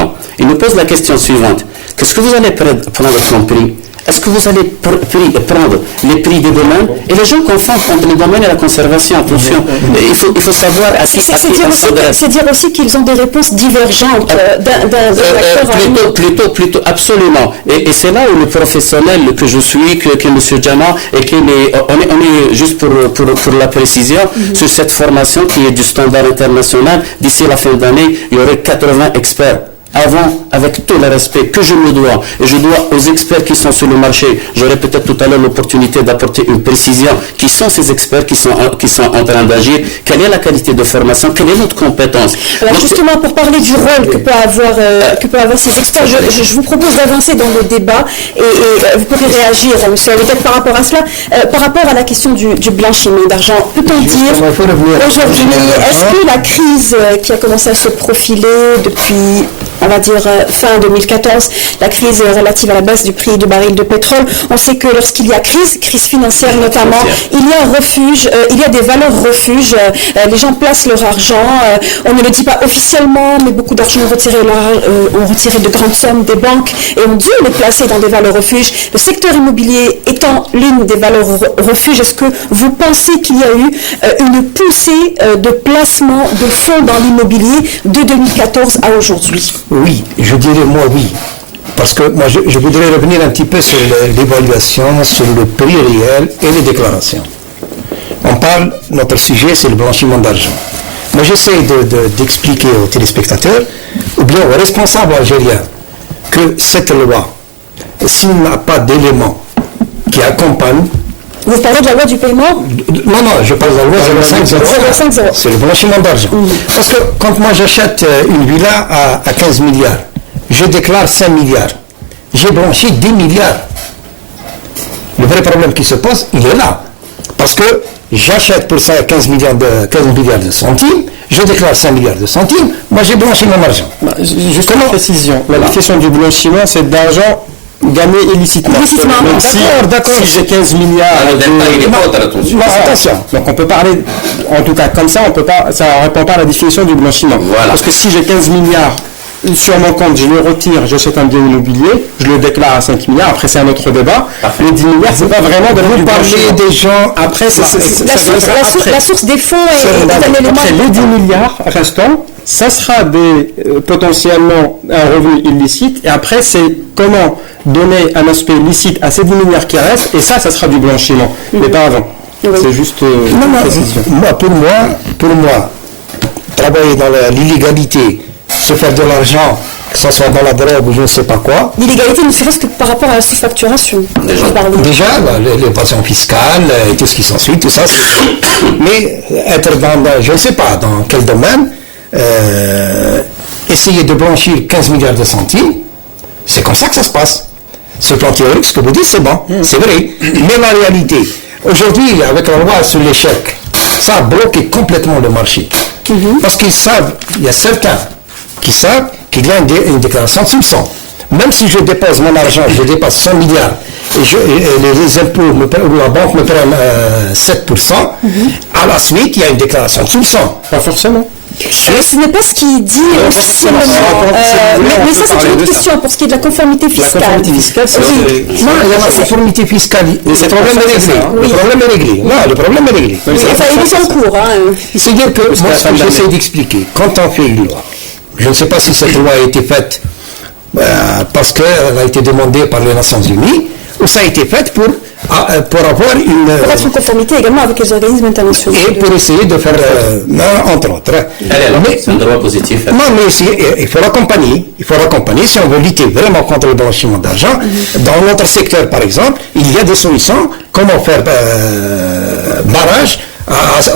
que vous allez prendre comme prix? Est-ce que vous allez prendre les prix des domaines? Et les gens confondent entre les domaines et la conservation. Attention, il faut savoir à qui s'adresser. C'est dire aussi qu'ils ont des réponses divergentes d'un acteur. Plutôt, absolument. Et c'est là où le professionnel que je suis, que M. Djama, et on est juste pour la précision, sur cette formation qui est du standard international, d'ici la fin d'année, il y aurait 80 experts. Avant, avec tout le respect que je me dois, et je dois aux experts qui sont sur le marché, j'aurai peut-être tout à l'heure l'opportunité d'apporter une précision. Qui sont ces experts qui sont en train d'agir? Quelle est la qualité de formation? Quelle est notre compétence? Alors justement, pour parler du rôle que peuvent avoir ces experts, je vous propose d'avancer dans le débat et vous pourrez réagir, M. Ouidat, par rapport à cela. Par rapport à la question du blanchiment d'argent, peut-on dire aujourd'hui, est-ce que la crise qui a commencé à se profiler depuis, on va dire, fin 2014, la crise relative à la baisse du prix du baril de pétrole, on sait que lorsqu'il y a crise financière notamment, il y a un refuge, il y a des valeurs refuges, les gens placent leur argent, on ne le dit pas officiellement, mais beaucoup d'argent ont retiré de grandes sommes des banques et ont dû les placer dans des valeurs refuges. Le secteur immobilier étant l'une des valeurs refuges, est-ce que vous pensez qu'il y a eu une poussée de placement de fonds dans l'immobilier de 2014 à aujourd'hui? Oui, je dirais moi oui. Parce que moi je voudrais revenir un petit peu sur l'évaluation, sur le prix réel et les déclarations. Notre sujet c'est le blanchiment d'argent. Moi j'essaie d'expliquer aux téléspectateurs, ou bien aux responsables algériens, que cette loi, s'il n'y a pas d'éléments qui accompagnent. Vous parlez de la loi du paiement? Non, je parle de la loi 050. C'est le blanchiment d'argent. Parce que quand moi j'achète une villa à 15 milliards, je déclare 5 milliards. J'ai blanchi 10 milliards. Le vrai problème qui se pose, il est là. Parce que j'achète pour ça 15 milliards de centimes, je déclare 5 milliards de centimes, moi j'ai blanchi mon argent. Juste une précision. La question du blanchiment, c'est d'argent gagné illicitement. D'accord. Si j'ai 15 milliards attention. Donc on peut parler, en tout cas comme ça, ça ne répond pas à la définition du blanchiment. Voilà. Parce que si j'ai 15 milliards sur mon compte, je le retire, j'achète un bien immobilier, je le déclare à 5 milliards, après c'est un autre débat. Les 10 milliards, c'est pas vraiment de vous parlez des gens. Après, la source des fonds est un élément. Après, les 10 milliards restants, ça sera potentiellement un revenu illicite. Et après, c'est comment donner un aspect licite à ces 10 milliards qui restent. Et ça sera du blanchiment. Mais pas avant. C'est juste une précision. Pour moi, travailler dans l'illégalité, se faire de l'argent, que ce soit dans la drogue ou je ne sais pas quoi. L'illégalité ne serait-ce que par rapport à la sous-facturation. Déjà l'évasion fiscale et tout ce qui s'ensuit, tout ça. Mais être dans, je ne sais pas dans quel domaine, essayer de blanchir 15 milliards de centimes, c'est comme ça que ça se passe. Ce plan théorique, ce que vous dites, c'est bon, c'est vrai. Mais la réalité, aujourd'hui, avec la loi sur les chèques, ça a bloqué complètement le marché. Parce qu'ils savent, il y a certains qui savent qu'il y a une déclaration de soupçon. Même si je dépose mon argent, je dépasse 100 milliards, et les impôts, ou la banque me prennent 7%, à la suite, il y a une déclaration de soupçon. Pas forcément. Ce n'est pas ce qui dit officiellement. Mais ça, c'est une autre question pour ce qui est de la conformité fiscale. La conformité fiscale, c'est... Non, il y a la conformité fiscale. Le problème est réglé. Le problème est réglé. Non, le problème est réglé. Enfin, il est en cours. C'est-à-dire que, moi, ce que j'essaie d'expliquer, quand on fait une loi, je ne sais pas si cette loi a été faite parce qu'elle a été demandée par les Nations Unies, ou ça a été fait pour avoir une... Pour être en conformité également avec les organismes internationaux. Et pour essayer de faire, entre autres. C'est un droit positif. Non, mais il faut l'accompagner si on veut lutter vraiment contre le blanchiment d'argent. Dans notre secteur, par exemple, il y a des solutions, comment faire barrage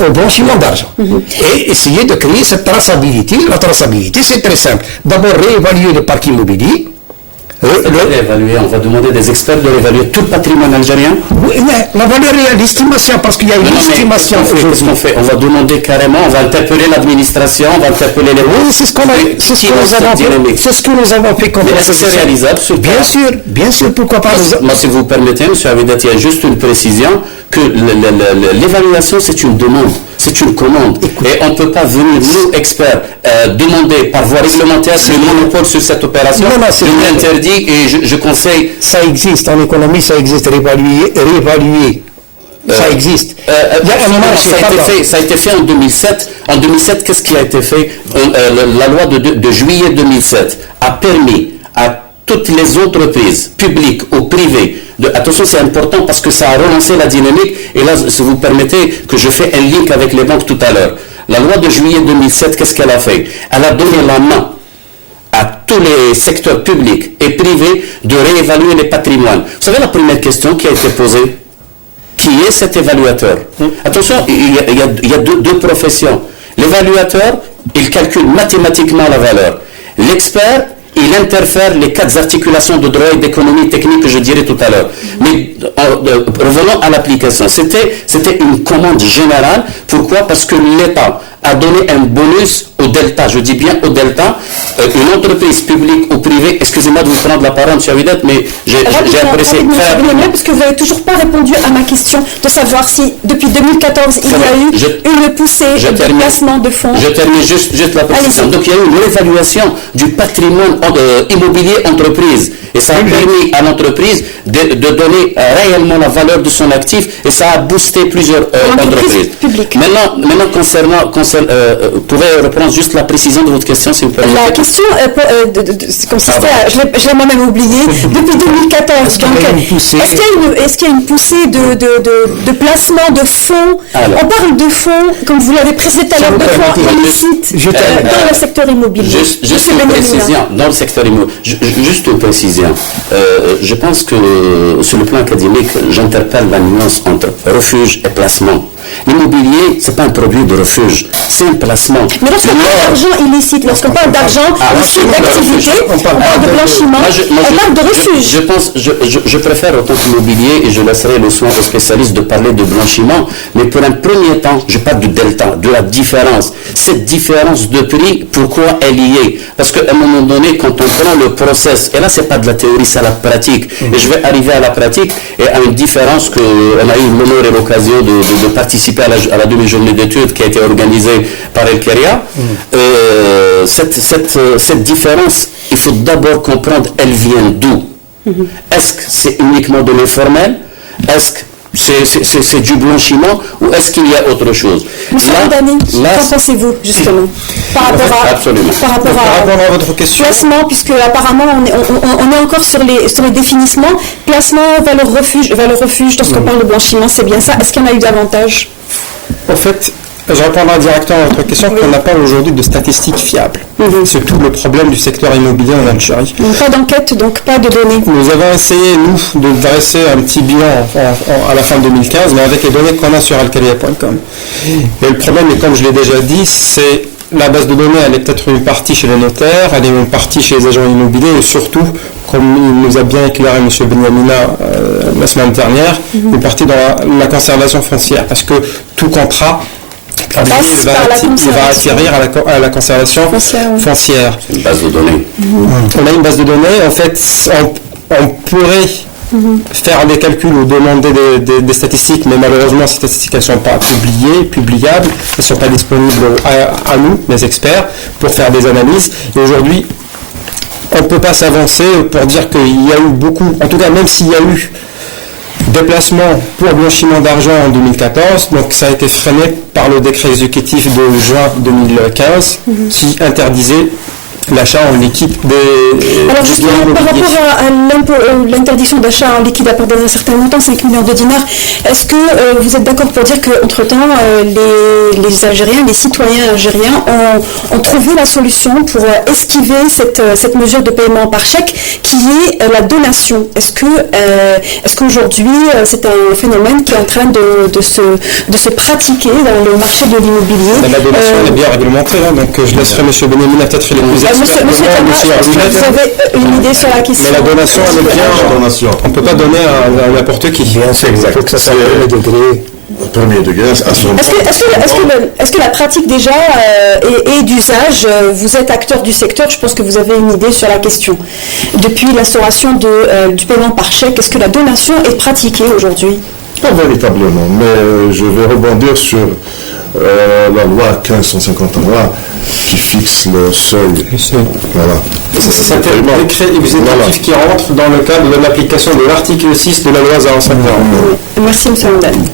au blanchiment d'argent. Et essayer de créer cette traçabilité. La traçabilité, c'est très simple. D'abord, réévaluer le parc immobilier. On va demander des experts de réévaluer tout le patrimoine algérien. Oui, mais la valeur est l'estimation, parce qu'il y a une estimation. Qu'est-ce qu'on fait? On va demander carrément, on va interpeller l'administration, on va interpeller les... Oui, c'est ce que nous avons fait comme est-ce que c'est réalisable? Bien sûr, pourquoi pas. Moi, si vous permettez, M. Avidat, il y a juste une précision, que l'évaluation, c'est une demande, c'est une commande. Et on ne peut pas venir, nous, experts, demander par voie réglementaire le monopole sur cette opération. Je l'interdis et je conseille... Ça existe, en économie, ça existe, réévaluer. Ça existe. Ça a été fait en 2007. En 2007, qu'est-ce qui a été fait? La loi de juillet 2007 a permis à toutes les entreprises, publiques ou privées, attention, c'est important parce que ça a relancé la dynamique, et là, si vous permettez que je fais un link avec les banques tout à l'heure. La loi de juillet 2007, qu'est-ce qu'elle a fait? Elle a donné la main à tous les secteurs publics et privés de réévaluer les patrimoines. Vous savez la première question qui a été posée? Qui est cet évaluateur? Attention, il y a deux professions. L'évaluateur, il calcule mathématiquement la valeur. L'expert, il interfère les 4 articulations de droit et d'économie technique que je dirais tout à l'heure. Mais revenons à l'application. C'était une commande générale. Pourquoi? Parce que l'État a donné un bonus au delta. Je dis bien au delta. Une entreprise publique ou privée, excusez-moi de vous prendre la parole, M. Avidat, mais j'ai apprécié faire... Parce que vous n'avez toujours pas répondu à ma question de savoir si, depuis 2014, il y a eu une poussée de placement de fonds. Je termine juste la précision. Donc, il y a eu une réévaluation du patrimoine immobilier entreprise. Et ça a permis à l'entreprise de donner réellement la valeur de son actif, et ça a boosté plusieurs entreprises. Maintenant, concernant vous pouvez reprendre juste la précision de votre question, s'il vous plaît. La question consistait à, je l'ai moi-même oublié, depuis 2014. Donc, est-ce qu'il y a une poussée de placement de fonds? On parle de fonds, comme vous l'avez précisé tout à l'heure, de fonds illicites dans le secteur immobilier. Juste une précision, dans le secteur immobilier. Juste une précision. Je pense que sur le plan académique, j'interpelle la nuance entre refuge et placement. L'immobilier, ce n'est pas un produit de refuge, c'est un placement. Mais lorsqu'on parle d'argent illicite, lorsqu'on parle d'argent issu d'activité, on parle de blanchiment, on parle de refuge. Je préfère autant qu'immobilier, et je laisserai le soin aux spécialistes de parler de blanchiment, mais pour un premier temps, je parle du delta, de la différence. Cette différence de prix, pourquoi elle y est? Parce qu'à un moment donné, quand on prend le process, et là, ce n'est pas de la théorie, c'est la pratique, et je vais arriver à la pratique, et à une différence qu'on a eu l'honneur et l'occasion de participer participé à la demi-journée d'études qui a été organisée par El Keria. Cette différence, il faut d'abord comprendre, elle vient d'où? Est-ce que c'est uniquement de l'informel? Est-ce que c'est du blanchiment ou est-ce qu'il y a autre chose? Monsieur Hamdani, qu'en pensez-vous justement par rapport à votre question, placement, puisque apparemment on est encore sur les définissements, placement, valeur refuge, lorsqu'on parle de blanchiment, c'est bien ça. Est-ce qu'il y en a eu davantage? En fait, je répondrai directement à votre question qu'on n'a pas aujourd'hui de statistiques fiables. C'est tout le problème du secteur immobilier en Algérie. Pas d'enquête, donc pas de données. Nous avons essayé, nous, de dresser un petit bilan à la fin 2015, mais avec les données qu'on a sur alkeria.com. Et le problème, et comme je l'ai déjà dit, c'est la base de données, elle est peut-être une partie chez les notaires, elle est une partie chez les agents immobiliers, et surtout, comme il nous a bien éclairé M. Benyamina la semaine dernière, une partie dans la conservation foncière. Parce que tout contrat, il va atterrir à la conservation foncière. C'est une base de données. On a une base de données. En fait, on pourrait faire des calculs ou demander des statistiques, mais malheureusement, ces statistiques, elles ne sont pas publiables, elles ne sont pas disponibles à nous, les experts, pour faire des analyses. Et aujourd'hui, on ne peut pas s'avancer pour dire qu'il y a eu beaucoup, en tout cas, même s'il y a eu déplacement pour blanchiment d'argent en 2014, donc ça a été freiné par le décret exécutif de juin 2015 qui interdisait l'achat en liquide des... Alors justement, par rapport à l'interdiction d'achat en liquide à partir d'un certain montant, 5 millions de dinars, est-ce que vous êtes d'accord pour dire qu'entre-temps, les Algériens, les citoyens algériens ont trouvé la solution pour esquiver cette mesure de paiement par chèque qui est la donation? Est-ce qu'aujourd'hui, c'est un phénomène qui est en train de se pratiquer dans le marché de l'immobilier? La donation est bien réglementée, donc je laisserai M. Benyamina peut-être les plus experts. Monsieur vous avez une idée sur la question? Mais la donation, elle est bien. On ne peut pas donner à n'importe qui. C'est exact. Il faut que ça soit premier degré. Est-ce que la pratique déjà est d'usage? Vous êtes acteur du secteur, je pense que vous avez une idée sur la question. Depuis l'instauration du paiement par chèque, est-ce que la donation est pratiquée aujourd'hui? Pas véritablement, mais je vais rebondir sur la loi 1551 qui fixe le seuil. Voilà. C'est un décret exécutif qui rentre dans le cadre de l'application de l'article 6 de la loi 050. Merci, M. Hamdani.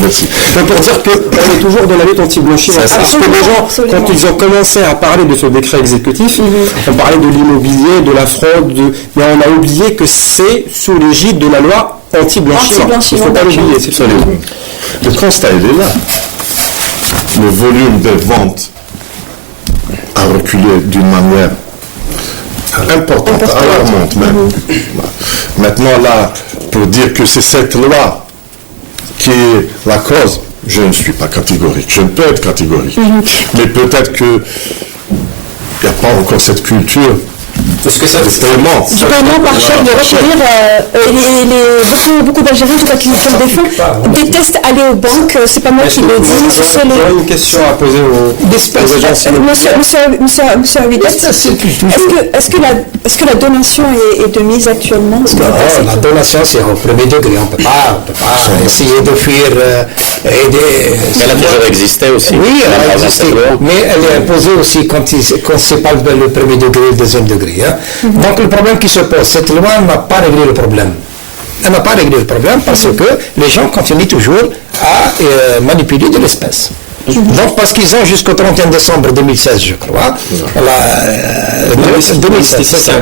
Merci. Donc pour dire qu'on est toujours dans la lutte anti-blanchiment. Parce que les gens, quand ils ont commencé à parler de ce décret exécutif, on parlait de l'immobilier, de la fraude, mais on a oublié que c'est sous l'égide de la loi anti-blanchiment. Il ne faut pas l'oublier, c'est ça. Le constat, il est là. Le volume des ventes a reculé d'une manière importante, alarmante même. Maintenant là, pour dire que c'est cette loi qui est la cause, je ne suis pas catégorique. Je ne peux être catégorique. Mais peut-être qu'il n'y a pas encore cette culture. Parce que ça, du paiement par chèque, de requérir, beaucoup d'Algériens, en tout cas qui le défendent, détestent aller aux banques. C'est pas moi qui le dis. J'aurais une question à poser aux agents. Monsieur Avidet, est-ce que la donation est de mise actuellement? La donation, c'est au premier degré. On ne peut pas essayer de fuir. Elle a toujours existé aussi. Oui, elle a existé. Mais elle est imposée aussi quand c'est pas le premier degré, le deuxième degré. Donc le problème qui se pose, cette loi n'a pas réglé le problème. Elle n'a pas réglé le problème parce que les gens continuent toujours à manipuler de l'espèce. Donc parce qu'ils ont jusqu'au 31 décembre 2016, je crois. 2016, c'est ça.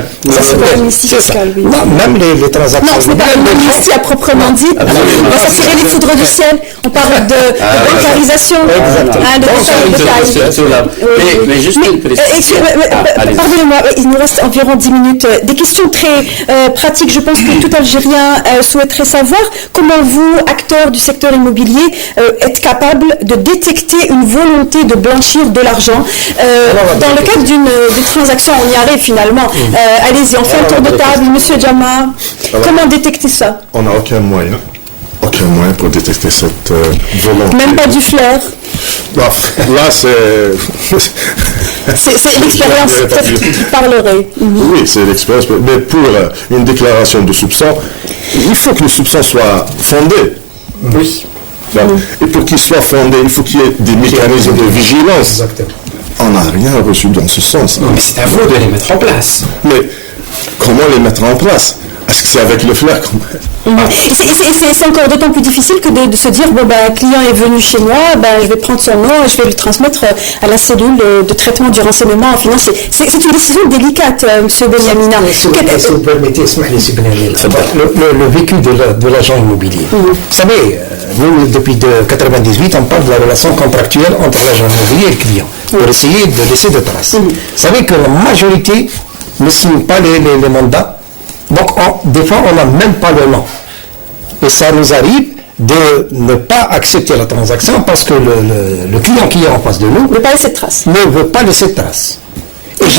C'est ça. Non, même les transactions. Non, ce n'est pas une amnistie à proprement dit. On va s'attirer les foudres du ciel. On parle de bancarisation. Mais juste une précision. Pardonnez-moi, il nous reste environ 10 minutes. Des questions très pratiques. Je pense que tout Algérien souhaiterait savoir comment vous, acteurs du secteur immobilier, êtes capable de détecter une volonté de blanchir de l'argent. Dans le cadre d'une transaction, on y arrive finalement. Allez-y, on fait un tour de table. Monsieur Djama, comment détecter ça? On n'a aucun moyen pour détecter cette volonté. Même pas du flair? Là, c'est l'expérience qui parlerait. Oui, c'est l'expérience. Mais pour une déclaration de soupçon, il faut que le soupçon soit fondé. Oui. Et pour qu'il soit fondé, il faut qu'il y ait des mécanismes de vigilance. Exactement. On n'a rien reçu dans ce sens. Mais c'est à vous de les mettre en place. Mais comment les mettre en place? Est-ce que c'est avec le flair quand même? C'est encore d'autant plus difficile que de se dire, bon, un client est venu chez moi, je vais prendre son nom et je vais le transmettre à la cellule de traitement du renseignement financier. C'est une décision délicate, M. Benyamina. Si vous permettez, le vécu de l'agent immobilier. Vous savez, nous, depuis 1998, on parle de la relation contractuelle entre l'agent immobilier et le client, pour essayer de laisser des traces. Vous savez que la majorité ne signe pas les mandats. Donc, des fois, on n'a même pas le nom. Et ça nous arrive de ne pas accepter la transaction parce que le client qui est en face de nous ne veut pas laisser de traces. Ne veut pas laisser de traces. Et là,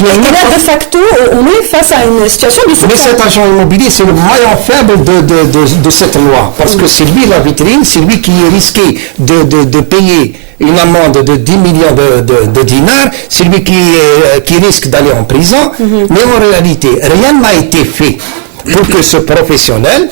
de facto, on est face à une situation de Mais cet agent immobilier, c'est le maillon faible de cette loi. Parce que c'est lui la vitrine, c'est lui qui est risqué de payer une amende de 10 millions de dinars, c'est lui qui risque d'aller en prison. Mais en réalité, rien n'a été fait pour que ce professionnel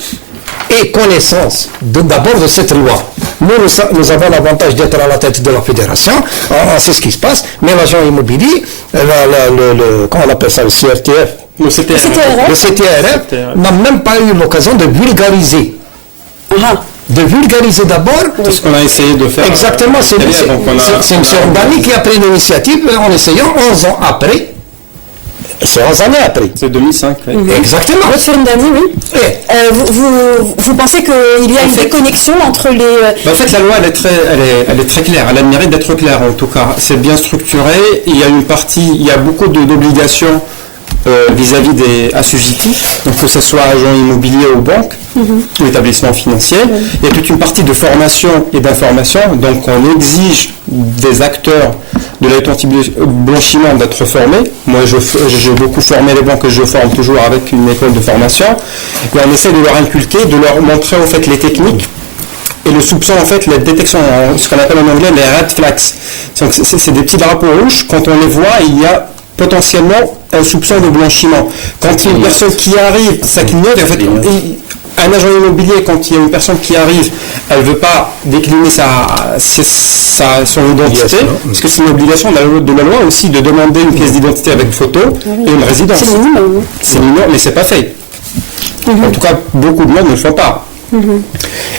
ait connaissance d'abord de cette loi. Nous avons l'avantage d'être à la tête de la fédération, on sait ce qui se passe, mais l'agent immobilier, comment on appelle ça, le CRTF, le CTRF n'a même pas eu l'occasion de vulgariser. De vulgariser d'abord. C'est ce qu'on a essayé de faire. Exactement, c'est M. Ndani qui a pris l'initiative en essayant 11 ans après. C'est 11 années après. C'est 2005. Oui. Exactement. Votre Ndani, oui. Vous pensez qu'il y a une déconnexion entre les... En fait, la loi, elle est très claire. Elle a le mérite d'être claire, en tout cas. C'est bien structuré. Il y a beaucoup d'obligations vis-à-vis des assujettis, donc que ce soit agent immobilier ou banque, ou établissement financier. Il y a toute une partie de formation et d'information, donc on exige des acteurs de la lutte anti-blanchiment d'être formés. Moi, j'ai beaucoup formé les banques et je forme toujours avec une école de formation. Et on essaie de leur inculquer, de leur montrer en fait les techniques et le soupçon, en fait, la détection, ce qu'on appelle en anglais les red flags. C'est des petits drapeaux rouges. Quand on les voit, il y a potentiellement un soupçon de blanchiment. Quand il y a une personne qui arrive, ça clignote, en fait, un agent immobilier, quand il y a une personne qui arrive, elle ne veut pas décliner son identité, parce que c'est une obligation de la loi aussi de demander une pièce d'identité avec photo et une résidence. C'est mignon, mais c'est pas fait. En tout cas, beaucoup de monde ne le font pas.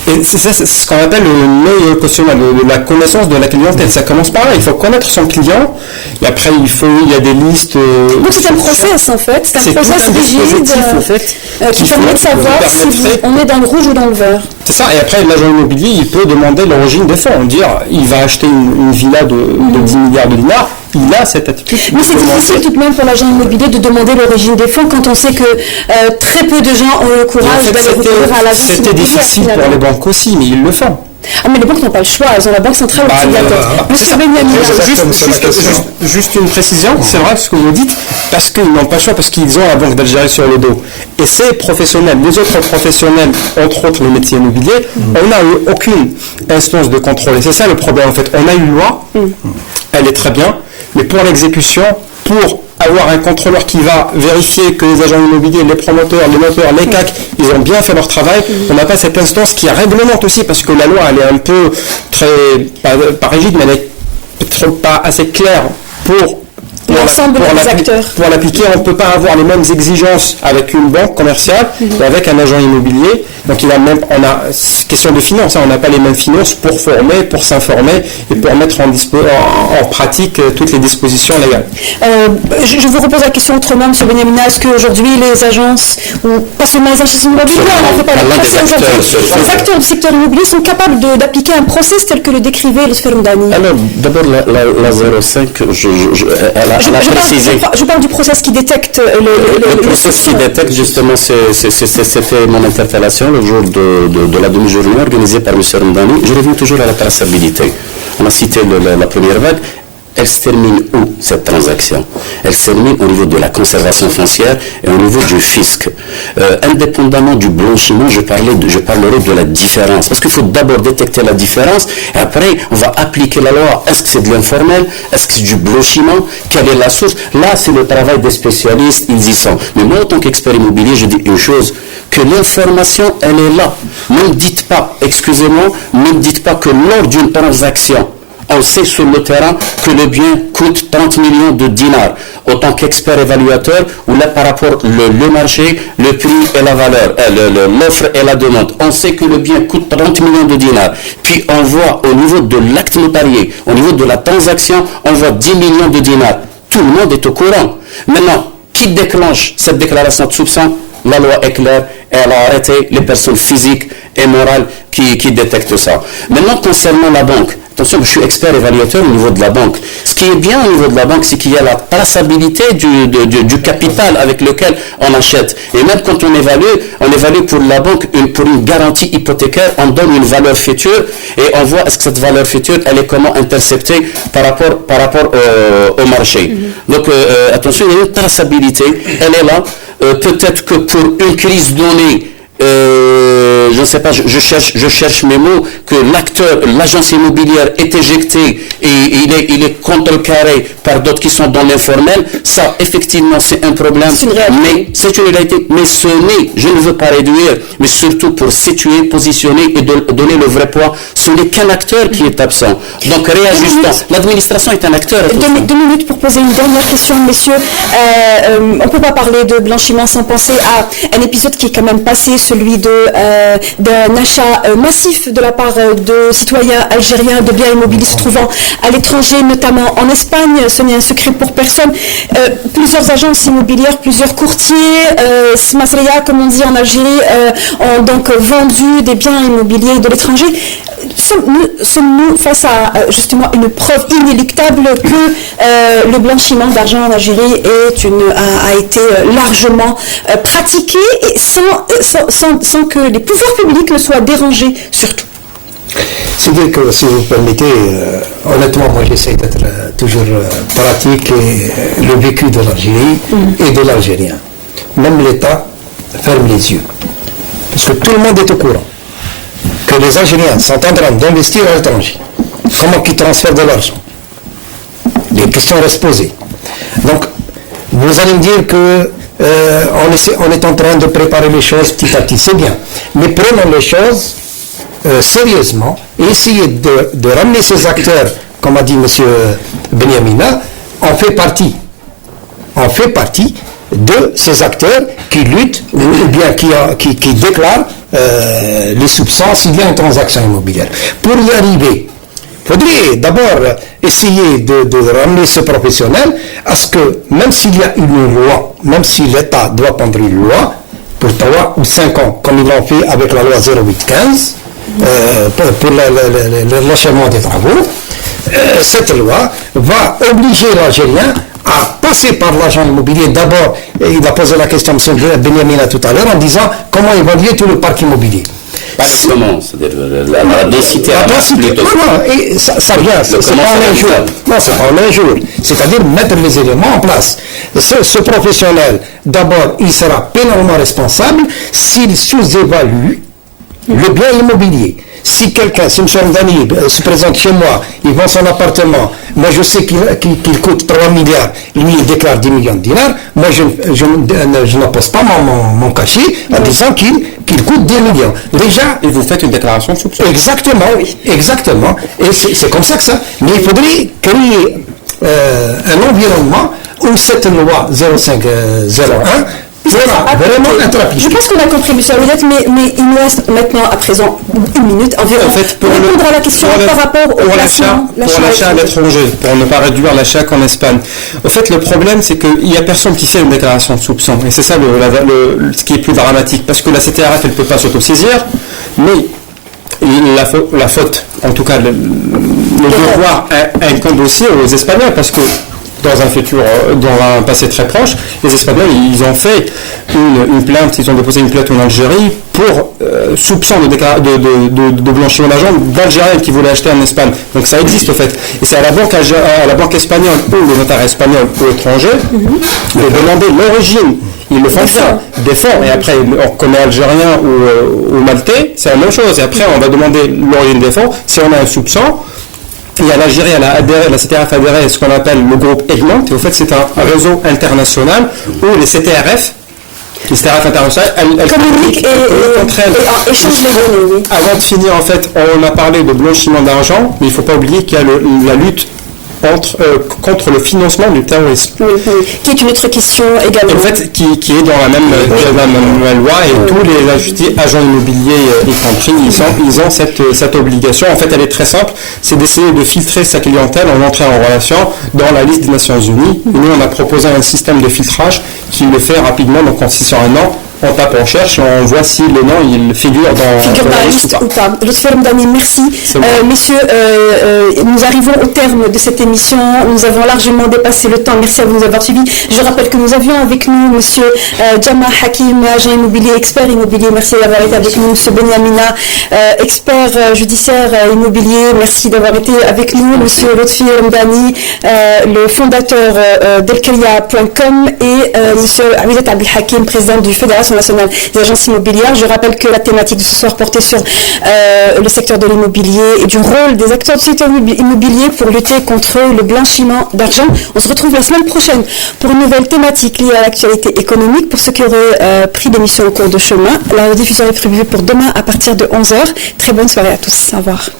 Et c'est ça, c'est ce qu'on appelle le know cautionnement, la connaissance de la clientèle. Ça commence par là, il faut connaître son client, et après il y a des listes. Donc c'est un process en fait, c'est un process rigide en fait, qui permet de savoir si on est dans le rouge ou dans le vert. C'est ça, et après l'agent immobilier il peut demander l'origine des fonds, dire il va acheter une villa de 10 milliards de dinars. Il a cette attitude. Mais c'est difficile tout de même pour l'agent immobilier de demander l'origine des fonds quand on sait que très peu de gens ont le courage d'aller recourir à l'agence immobilière. C'était difficile pour les banques aussi, mais ils le font. Ah mais les banques n'ont pas le choix, elles ont la banque centrale au-dessus de la tête. Monsieur Benyamina, juste une précision, c'est vrai ce que vous dites, parce qu'ils n'ont pas le choix, parce qu'ils ont la Banque d'Algérie sur le dos. Et ces professionnels, les autres professionnels, entre autres les métiers immobiliers, on n'a eu aucune instance de contrôle. Et c'est ça le problème en fait. On a une loi, elle est très bien, mais pour l'exécution, pour avoir un contrôleur qui va vérifier que les agents immobiliers, les promoteurs, les noteurs, les CAC, ils ont bien fait leur travail, on n'a pas cette instance qui réglemente aussi, parce que la loi, elle est un peu pas rigide, mais elle est peut-être pas assez claire pour l'ensemble des acteurs. Pour l'appliquer, on ne peut pas avoir les mêmes exigences avec une banque commerciale qu'avec un agent immobilier. Donc on a question de finances, on n'a pas les mêmes finances pour former, pour s'informer et pour mettre en pratique toutes les dispositions légales. Je vous repose la question autrement, M. Benyamina. Est-ce qu'aujourd'hui les agences, ou pas seulement les agences immobilières, on ne fait pas les acteurs du secteur immobilier sont capables d'appliquer un process tel que le décrivait le Sfer Ndani? Alors, d'abord, la 05, je parle du process qui détecte le process qui détecte, justement, c'était mon interpellation le jour de la demi-journée organisée par M. Ndani. Je reviens toujours à la traçabilité. On a cité la première vague. Elle se termine où, cette transaction? Elle se termine au niveau de la conservation foncière et au niveau du fisc. Indépendamment du blanchiment, je parlerai de la différence. Parce qu'il faut d'abord détecter la différence et après, on va appliquer la loi. Est-ce que c'est de l'informel? Est-ce que c'est du blanchiment? Quelle est la source? Là, c'est le travail des spécialistes, ils y sont. Mais moi, en tant qu'expert immobilier, je dis une chose. que l'information, elle est là. Ne me dites pas, excusez-moi, ne me dites pas que lors d'une transaction, on sait sur le terrain que le bien coûte 30 millions de dinars. Autant qu'expert évaluateur, ou là par rapport le marché, le prix et la valeur, l'offre et la demande. On sait que le bien coûte 30 millions de dinars. Puis on voit au niveau de l'acte notarié, au niveau de la transaction, on voit 10 millions de dinars. Tout le monde est au courant. Maintenant, qui déclenche cette déclaration de soupçon? La loi est claire, elle a arrêté les personnes physiques et morales qui détectent ça. Maintenant, concernant la banque, attention, je suis expert évaluateur au niveau de la banque. Ce qui est bien au niveau de la banque, c'est qu'il y a la traçabilité du capital avec lequel on achète. Et même quand on évalue pour la banque, pour une garantie hypothécaire, on donne une valeur future et on voit est-ce que cette valeur future, elle est comment interceptée par rapport au marché. Donc, attention, il y a une traçabilité, elle est là. Peut-être que pour une crise donnée, je ne sais pas, je cherche mes mots, que l'agence immobilière est éjectée et il est contrecarré par d'autres qui sont dans l'informel. Ça, effectivement, c'est un problème. C'est une réalité. Mais ce n'est, je ne veux pas réduire, mais surtout pour situer, positionner et donner le vrai poids. Ce n'est qu'un acteur qui est absent. Donc, réajustons. L'administration est un acteur. 2 minutes pour poser une dernière question, messieurs. On ne peut pas parler de blanchiment sans penser à un épisode qui est quand même passé, celui d'un achat massif de la part de citoyens algériens de biens immobiliers se trouvant à l'étranger, notamment en Espagne. Ce n'est un secret pour personne. Plusieurs agences immobilières, plusieurs courtiers, Smasria, comme on dit en Algérie, ont donc vendu des biens immobiliers de l'étranger. Sommes-nous face à justement une preuve inéluctable que le blanchiment d'argent en Algérie a été largement pratiqué et sans que les pouvoirs publics ne soient dérangés surtout? C'est-à-dire que, si vous permettez, honnêtement, moi j'essaie d'être toujours pratique et le vécu de l'Algérie et de l'Algérien. Même l'État ferme les yeux. Parce que tout le monde est au courant que les Algériens sont en train d'investir à l'étranger. Comment qu'ils transfèrent de l'argent? Les questions restent posées. Donc, vous allez me dire que on est en train de préparer les choses petit à petit, c'est bien. Mais prenons les choses sérieusement et essayez de ramener ces acteurs, comme a dit M. Benyamina, on fait partie de ces acteurs qui luttent ou bien qui déclarent les soupçons s'il y a une transaction immobilière. Pour y arriver, il faudrait d'abord essayer de ramener ce professionnel à ce que, même s'il y a une loi, même si l'État doit prendre une loi pour 3 ou 5 ans, comme ils l'ont fait avec la loi 0815, pour l'achèvement des travaux, cette loi va obliger l'Algérien à passer par l'agent immobilier. D'abord, il a posé la question à M. Benyamina tout à l'heure en disant comment évaluer tout le parc immobilier. Pas le comment, c'est-à-dire la densité. La densité, non, et ça vient, c'est pas en un jour. Non, c'est pas en un jour. C'est-à-dire mettre les éléments en place. Ce professionnel, d'abord, il sera pénalement responsable s'il sous-évalue le bien immobilier. Si quelqu'un, si M. Ramdani se présente chez moi, il vend son appartement, moi je sais qu'il coûte 3 milliards, lui il déclare 10 millions de dinars, moi je n'oppose pas mon cachet en disant qu'il coûte 10 millions. Déjà, et vous faites une déclaration de soupçon. Exactement, oui, exactement. Et c'est comme ça que ça. Mais il faudrait créer un environnement où cette loi 0501 vraiment attrapé. Je pense qu'on a compris, M. Aoudet, mais il nous reste maintenant, à présent, 1 minute environ, en fait, pour répondre à la question par rapport au placement. Pour l'achat à l'étranger, pour ne pas réduire l'achat qu'en Espagne. Au fait, le problème, c'est qu'il n'y a personne qui fait une déclaration de soupçon. Et c'est ça ce qui est plus dramatique. Parce que la CTRF, elle ne peut pas s'autosaisir, mais la faute, en tout cas, le devoir incombe aussi aux Espagnols, parce que dans un passé très proche, les Espagnols, ils ont fait une plainte, ils ont déposé une plainte en Algérie pour soupçon de blanchiment d'argent d'Algériens qui voulaient acheter en Espagne. Donc ça existe, au fait. Et c'est à la banque espagnole ou le notaire espagnol ou étranger de demander l'origine. Ils le font bien, des fonds. Et après, comme algérien ou maltais, c'est la même chose. Et après, on va demander l'origine des fonds. Si on a un soupçon, et à l'Algérie, la CTRF a adhéré à ce qu'on appelle le groupe Egmont, et au fait c'est un réseau international où les CTRF Les tarifs internationales, elles communiquent entre elles. Et échangent les données. Oui. Avant de finir, en fait, on a parlé de blanchiment d'argent, mais il ne faut pas oublier qu'il y a la lutte contre le financement du terrorisme. Oui, qui est une autre question également. En fait, qui est dans la même loi, et tous les agents immobiliers, y compris, ils ont cette obligation. En fait, elle est très simple, c'est d'essayer de filtrer sa clientèle en entrant en relation dans la liste des Nations Unies. Et nous, on a proposé un système de filtrage qui le fait rapidement, donc en 6 ans, 1 an. On tape, on cherche, on voit si le nom il figure dans la liste ou pas. Lotfi Ramdani, merci. Messieurs, nous arrivons au terme de cette émission. Nous avons largement dépassé le temps. Merci à vous de nous avoir suivis. Je rappelle que nous avions avec nous Monsieur Jama Hakim, agent immobilier, expert immobilier. Merci d'avoir été avec nous. Monsieur Benyamina, expert judiciaire immobilier. Merci d'avoir été avec nous. Monsieur Lotfi Ramdani, le fondateur d'Elkeria.com et Monsieur Aouizat Abdel Hakim, président du Fédération nationale des agences immobilières. Je rappelle que la thématique de ce soir portait sur le secteur de l'immobilier et du rôle des acteurs du secteur immobilier pour lutter contre le blanchiment d'argent. On se retrouve la semaine prochaine pour une nouvelle thématique liée à l'actualité économique. Pour ceux qui auraient pris l'émission au cours de chemin, la rediffusion est prévue pour demain à partir de 11h. Très bonne soirée à tous. Au revoir.